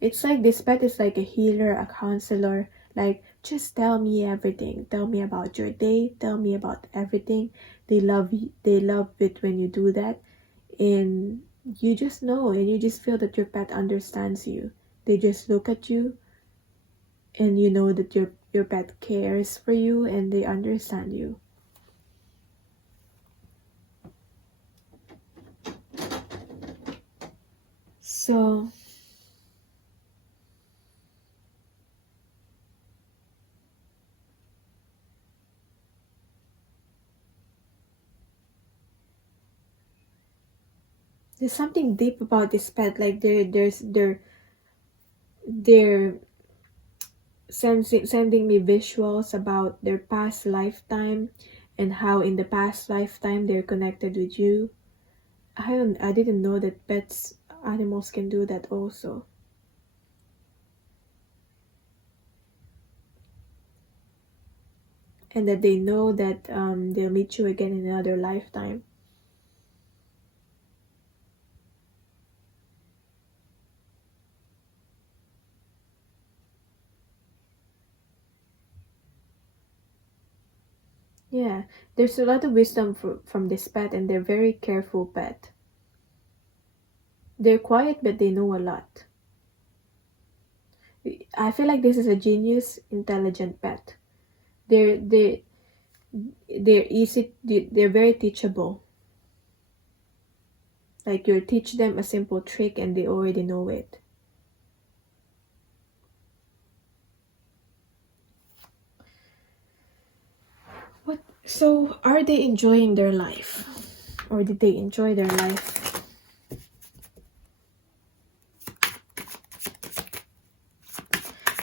It's like this pet is like a healer, a counselor. Like, just tell me everything. Tell me about your day. Tell me about everything. They love it when you do that. And you just know, and you just feel that your pet understands you. They just look at you, and you know that your pet cares for you, and they understand you. So there's something deep about this pet. Like they're sending me visuals about their past lifetime, and how in the past lifetime they're connected with you. I didn't know that animals can do that also. And that they know that they'll meet you again in another lifetime. Yeah, there's a lot of wisdom from this pet, and they're very careful pet. They're quiet, but they know a lot. I feel like this is a genius, intelligent pet. They're easy. They're very teachable. Like, you teach them a simple trick, and they already know it. What? So, are they enjoying their life, or did they enjoy their life?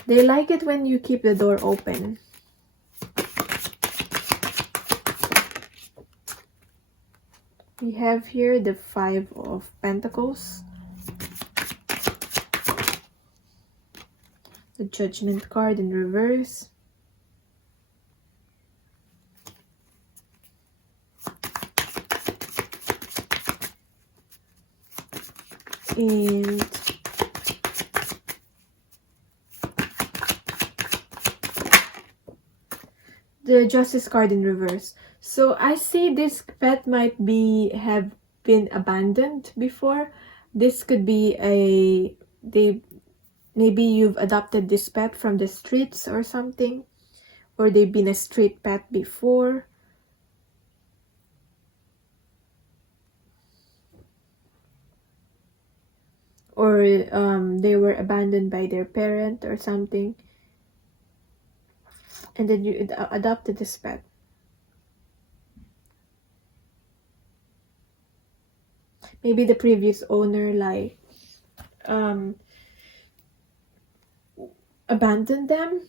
They like it when you keep the door open. We have here the 5 of Pentacles, the Judgment card in reverse, and the Justice card in reverse. So I see this pet might have been abandoned before. This could be maybe you've adopted this pet from the streets or something, or they've been a street pet before. Or they were abandoned by their parent or something, and then you adopted this pet. Maybe the previous owner abandon them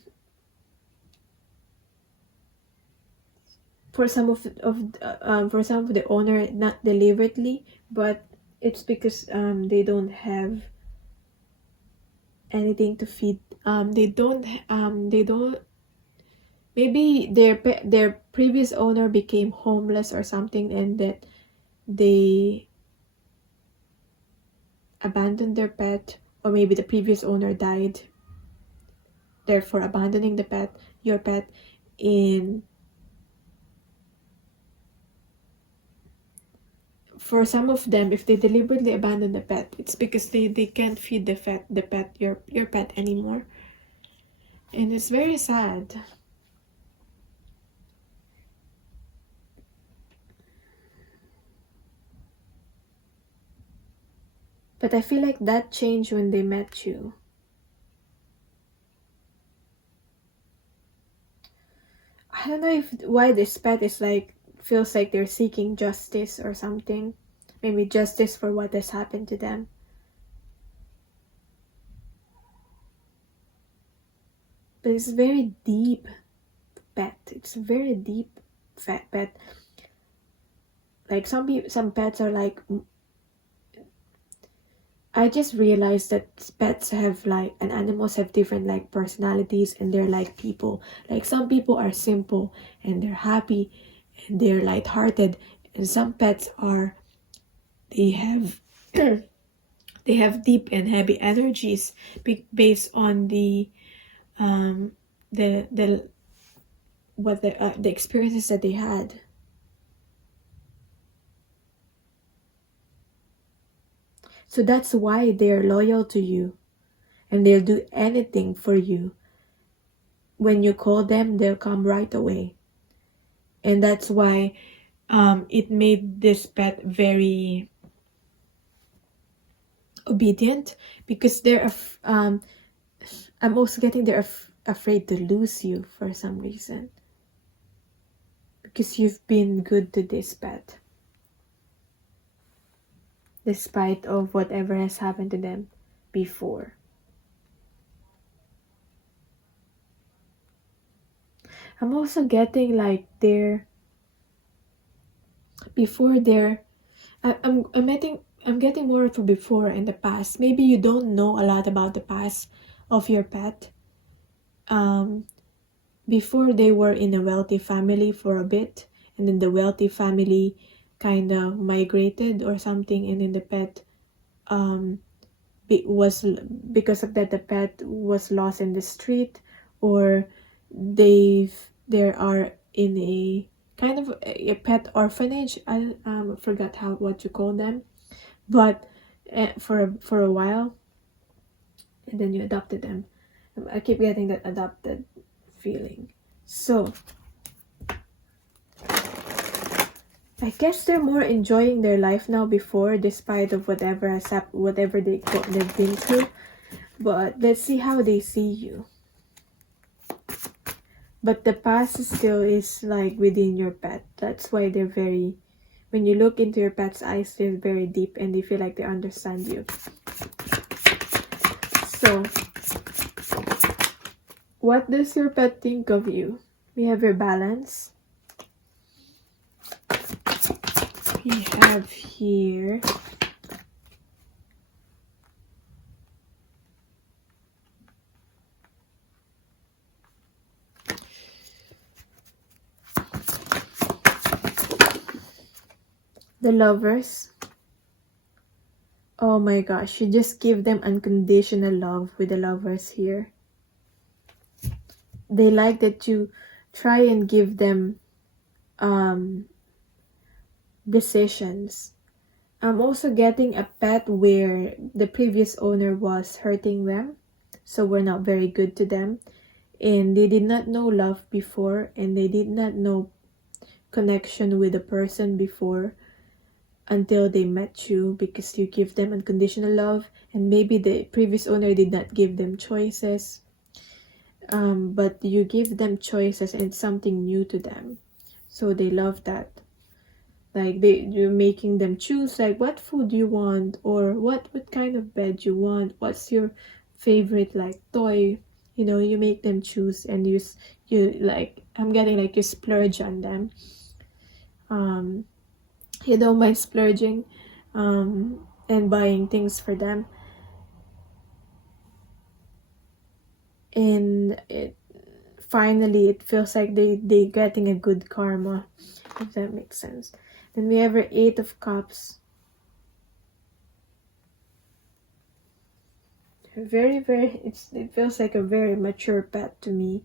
for some of the owner, not deliberately, but it's because they don't have anything to feed. They don't maybe their previous owner became homeless or something, and that they abandoned their pet, or maybe the previous owner died, therefore abandoning your pet. In For some of them, if they deliberately abandon the pet, it's because they can't feed your pet anymore, and it's very sad. But I feel like that changed when they met you. I don't know why this pet is like, feels like they're seeking justice or something. Maybe justice for what has happened to them. But it's very deep pet. It's a very deep pet. Like some pets are like, I just realized that pets have like, and animals have different like personalities, and they're like people. Like some people are simple and they're happy and they're lighthearted, and some pets are, they have they have deep and heavy energies based on the what the experiences that they had. So that's why they're loyal to you, and they'll do anything for you. When you call them, they'll come right away. And that's why it made this pet very obedient, because I'm also getting they're afraid to lose you for some reason, because you've been good to this pet despite of whatever has happened to them before. I'm also getting like before they're I'm getting more of a before in the past. Maybe you don't know a lot about the past of your pet. Before they were in a wealthy family for a bit, and then the wealthy family kind of migrated or something, and then the pet was, because of that, the pet was lost in the street, or they are in a kind of a pet orphanage. I forgot what you call them, but for a while, and then you adopted them. I keep getting that adopted feeling. So I guess they're more enjoying their life now before, despite of whatever has happened, whatever they've been through. But let's see how they see you. But the past still is like within your pet. That's why they're very, when you look into your pet's eyes, they're very deep and they feel like they understand you. So, what does your pet think of you? We have your balance. We have here the Lovers. Oh my gosh, you just give them unconditional love with the Lovers here. They like that you try and give them decisions. I'm also getting a pet where the previous owner was hurting them, so we're not very good to them, and they did not know love before, and they did not know connection with a person before until they met you, because you give them unconditional love, and maybe the previous owner did not give them choices, but you give them choices, and it's something new to them, so they love that. Like you're making them choose like what food you want, or what kind of bed you want, what's your favorite like toy, You know, you make them choose, and you like, I'm getting like you splurge on them. You don't mind splurging and buying things for them, and finally it feels like they getting a good karma, if that makes sense. Then we have our 8 of Cups. Very, very, it feels like a very mature pet to me.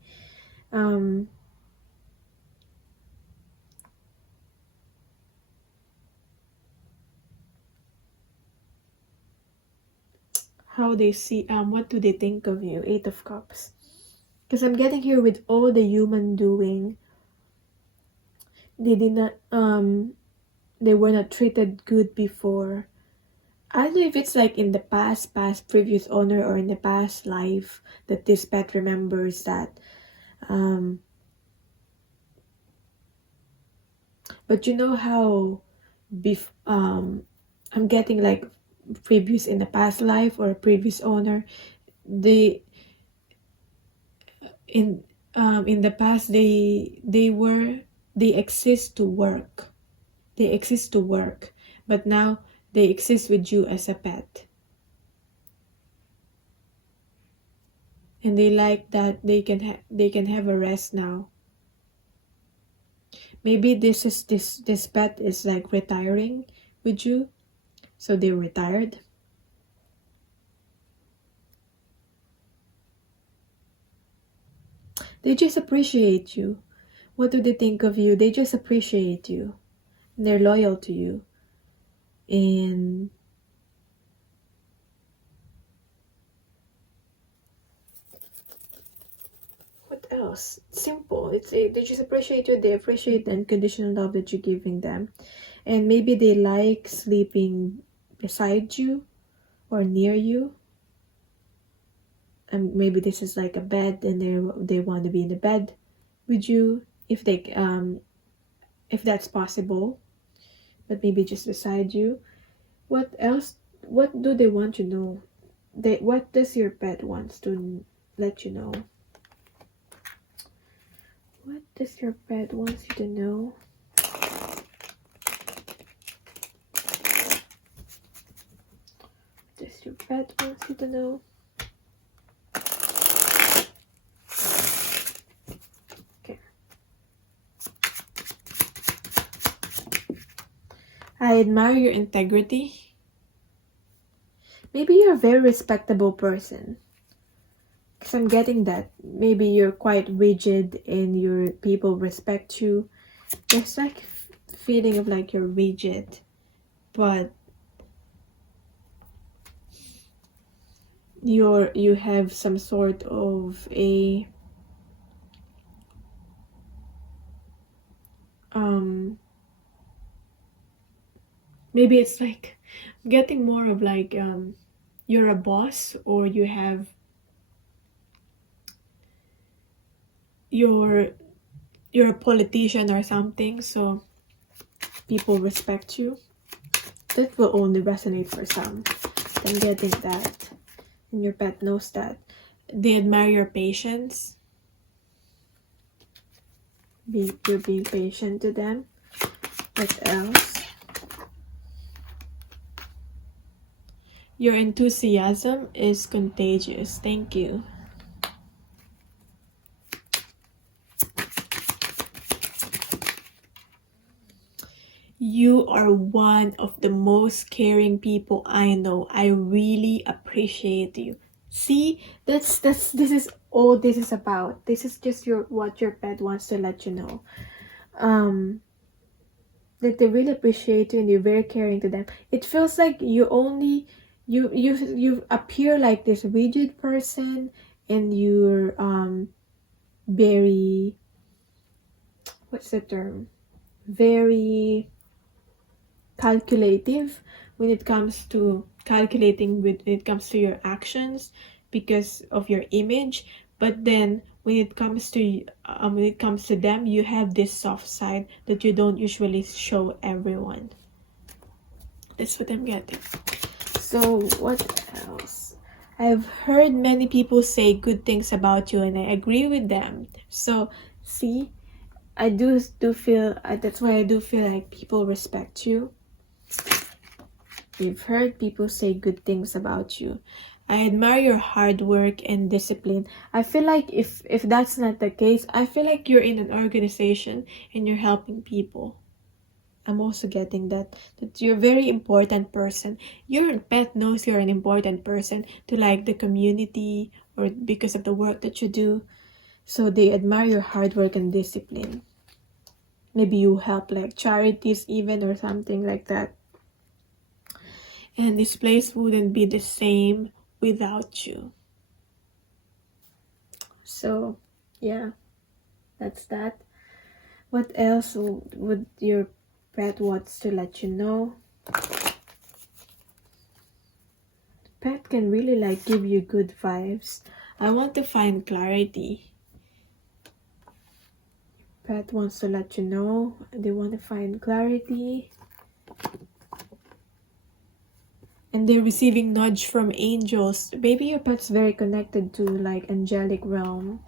How they see, what do they think of you? 8 of Cups. Because I'm getting here with all the human doing. They did not, they were not treated good before. I don't know if it's like in the past previous owner, or in the past life that this pet remembers that. But you know how I'm getting like previous in the past life or a previous owner, in the past they exist to work. They exist to work, but now they exist with you as a pet. And they like that they can have a rest now. Maybe this pet is like retiring with you, so they're retired. They just appreciate you. What do they think of you? They just appreciate you. They're loyal to you. And what else? Simple. They just appreciate you. They appreciate the unconditional love that you're giving them. And maybe they like sleeping beside you or near you. And maybe this is like a bed, and they want to be in the bed with you, if that's possible. But maybe just beside you. What else? What do they want to know? What does your pet wants to let you know? What does your pet wants you to know? What does your pet wants you to know? Okay. I admire your integrity. Maybe you're a very respectable person. Because I'm getting that. Maybe you're quite rigid and your people respect you. There's like a feeling of like you're rigid. But you have some sort of a maybe it's like getting more of like you're a boss, or you have you're a politician or something, so people respect you. That will only resonate for some. I'm getting that, and your pet knows that. They admire your patience. You're being patient to them. What else? Your enthusiasm is contagious. Thank you. You are one of the most caring people I know. I really appreciate you. See, this is all this is about. This is just what your pet wants to let you know. That they really appreciate you and you're very caring to them. It feels like you appear like this rigid person, and you're very, what's the term? Very calculative when it comes to your actions because of your image. But then when it comes to them, you have this soft side that you don't usually show everyone. That's what I'm getting. So what else? I've heard many people say good things about you, and I agree with them. So, see, I do feel, that's why I do feel like people respect you. We've heard people say good things about you. I admire your hard work and discipline. I feel like if that's not the case, I feel like you're in an organization and you're helping people. I'm also getting that you're a very important person. Your pet knows you're an important person to like the community or because of the work that you do. So they admire your hard work and discipline. Maybe you help like charities even or something like that. And this place wouldn't be the same without you. So yeah, that's that. What else would your pet wants to let you know? Pet can really like give you good vibes. I want to find clarity. Pet wants to let you know they want to find clarity. And they're receiving nudge from angels. Maybe your pet's very connected to like angelic realm.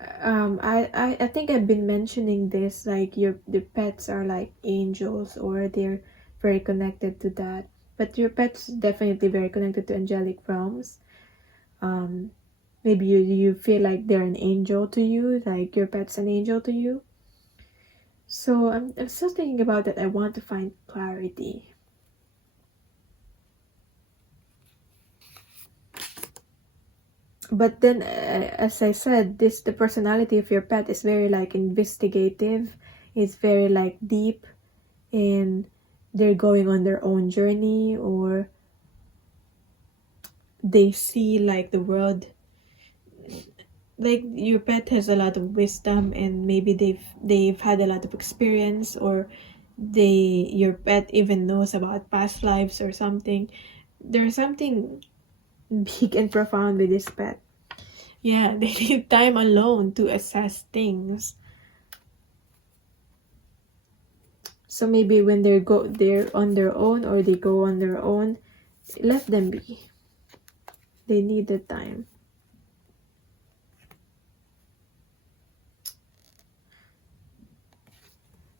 I think I've been mentioning this, like the pets are like angels or they're very connected to that. But your pet's definitely very connected to angelic realms. Maybe you feel like they're an angel to you, like your pet's an angel to you. So I'm still thinking about that. I want to find clarity. But then, as I said, the personality of your pet is very like investigative. It's very like deep, and they're going on their own journey, or they see like the world. Like your pet has a lot of wisdom, and maybe they've had a lot of experience, or your pet even knows about past lives or something. There's something big and profound with this pet. Yeah, they need time alone to assess things. So maybe when they're on their own or they go on their own, let them be. They need the time.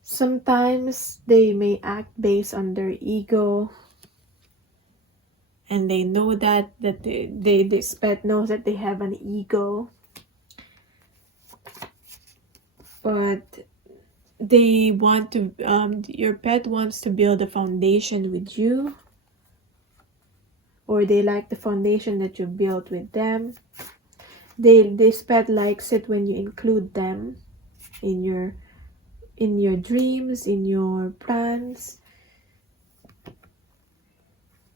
Sometimes they may act based on their ego. And they know that this pet knows that they have an ego, but they want to your pet wants to build a foundation with you, or they like the foundation that you built with them. This pet likes it when you include them in your dreams, in your plans.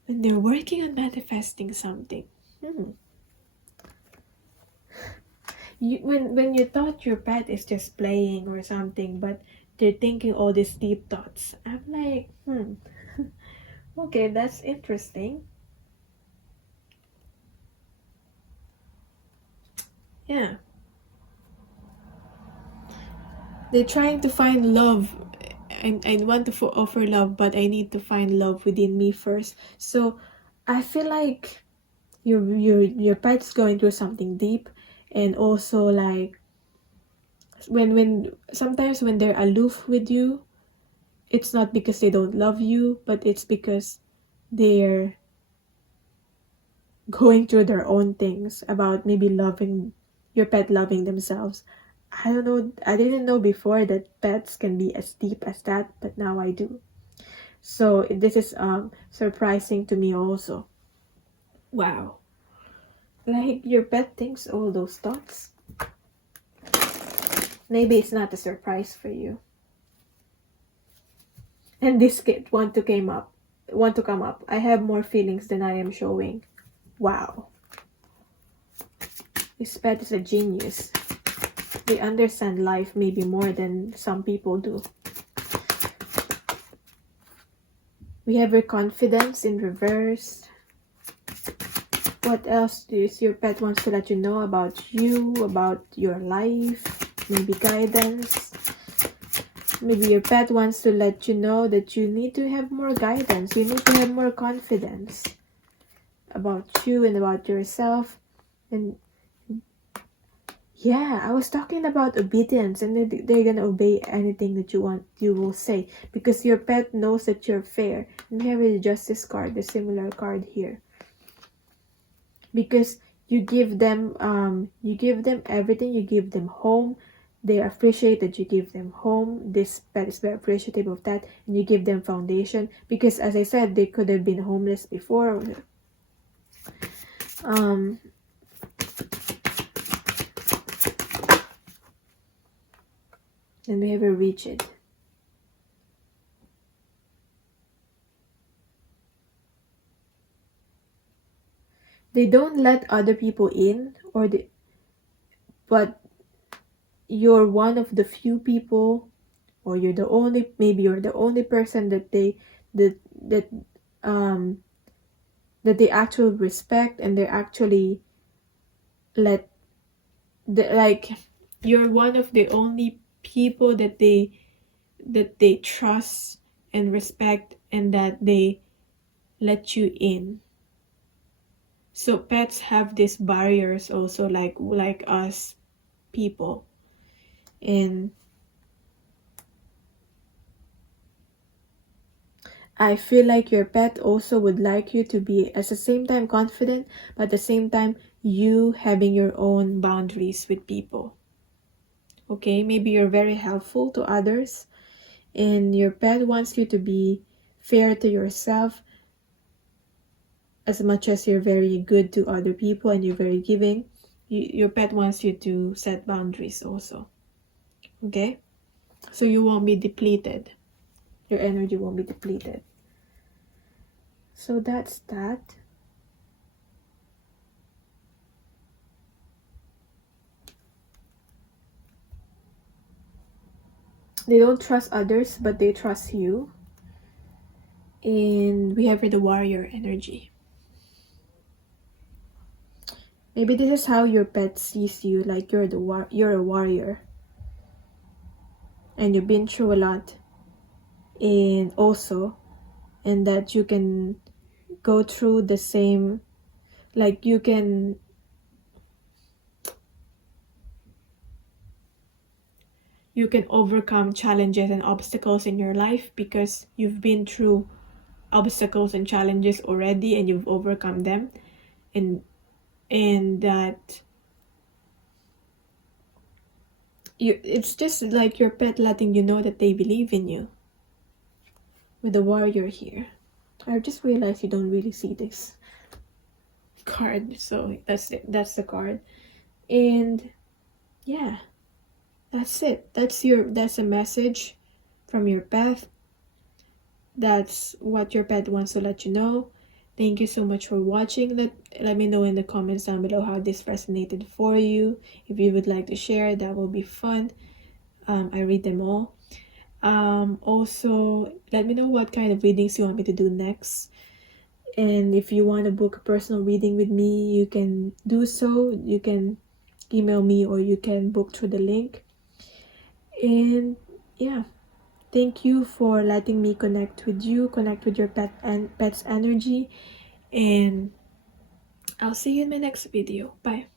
When they're working on manifesting something. When you thought your pet is just playing or something, but they're thinking all these deep thoughts. I'm like, okay, that's interesting. Yeah. They're trying to find love. I want to offer love, but I need to find love within me first. So I feel like your pet's going through something deep, and also like when sometimes when they're aloof with you, it's not because they don't love you, but it's because they're going through their own things about maybe loving your pet, loving themselves. I don't know. I didn't know before that pets can be as deep as that, but now I do. So this is surprising to me also. Wow. Like your pet thinks all those thoughts. Maybe it's not a surprise for you. And this kid want to come up. I have more feelings than I am showing. Wow. This pet is a genius. They understand life maybe more than some people do. We have your confidence in reverse. What else does your pet wants to let you know about you, about your life? Maybe guidance. Maybe your pet wants to let you know that you need to have more guidance. You need to have more confidence. about you and about yourself. And yeah, I was talking about obedience, and they're gonna obey anything that you will say, because your pet knows that you're fair. And we have the Justice card, the similar card here. Because you give them everything, you give them home. They appreciate that you give them home. This pet is very appreciative of that, and you give them foundation, because as I said, they could have been homeless before. And we have a rigid. They don't let other people in, but you're one of the few people, or maybe you're the only person that they actually respect, and they actually you're one of the only people that they trust and respect, and that they let you in. So pets have these barriers also, like us people. And I feel like your pet also would like you to be at the same time confident, but at the same time you having your own boundaries with people. Okay, maybe you're very helpful to others, and your pet wants you to be fair to yourself as much as you're very good to other people and you're very giving. Your pet wants you to set boundaries also. Okay, so you won't be depleted. Your energy won't be depleted. So that's that. They don't trust others, but they trust you. And we have the warrior energy. Maybe this is how your pet sees you, like you're a warrior, and you've been through a lot, and that you can go through the same, like you can overcome challenges and obstacles in your life, because you've been through obstacles and challenges already, and you've overcome them, and that it's just like your pet letting you know that they believe in you. With the warrior here, I just realized you don't really see this card, so that's the card. And yeah, that's it. That's a message from your pet. That's what your pet wants to let you know. Thank you so much for watching. Let me know in the comments down below how this resonated for you. If you would like to share, that will be fun. I read them all. Also, let me know what kind of readings you want me to do next. And if you want to book a personal reading with me, you can do so. You can email me, or you can book through the link. And yeah, thank you for letting me connect with you, connect with your pet's energy. And I'll see you in my next video. Bye.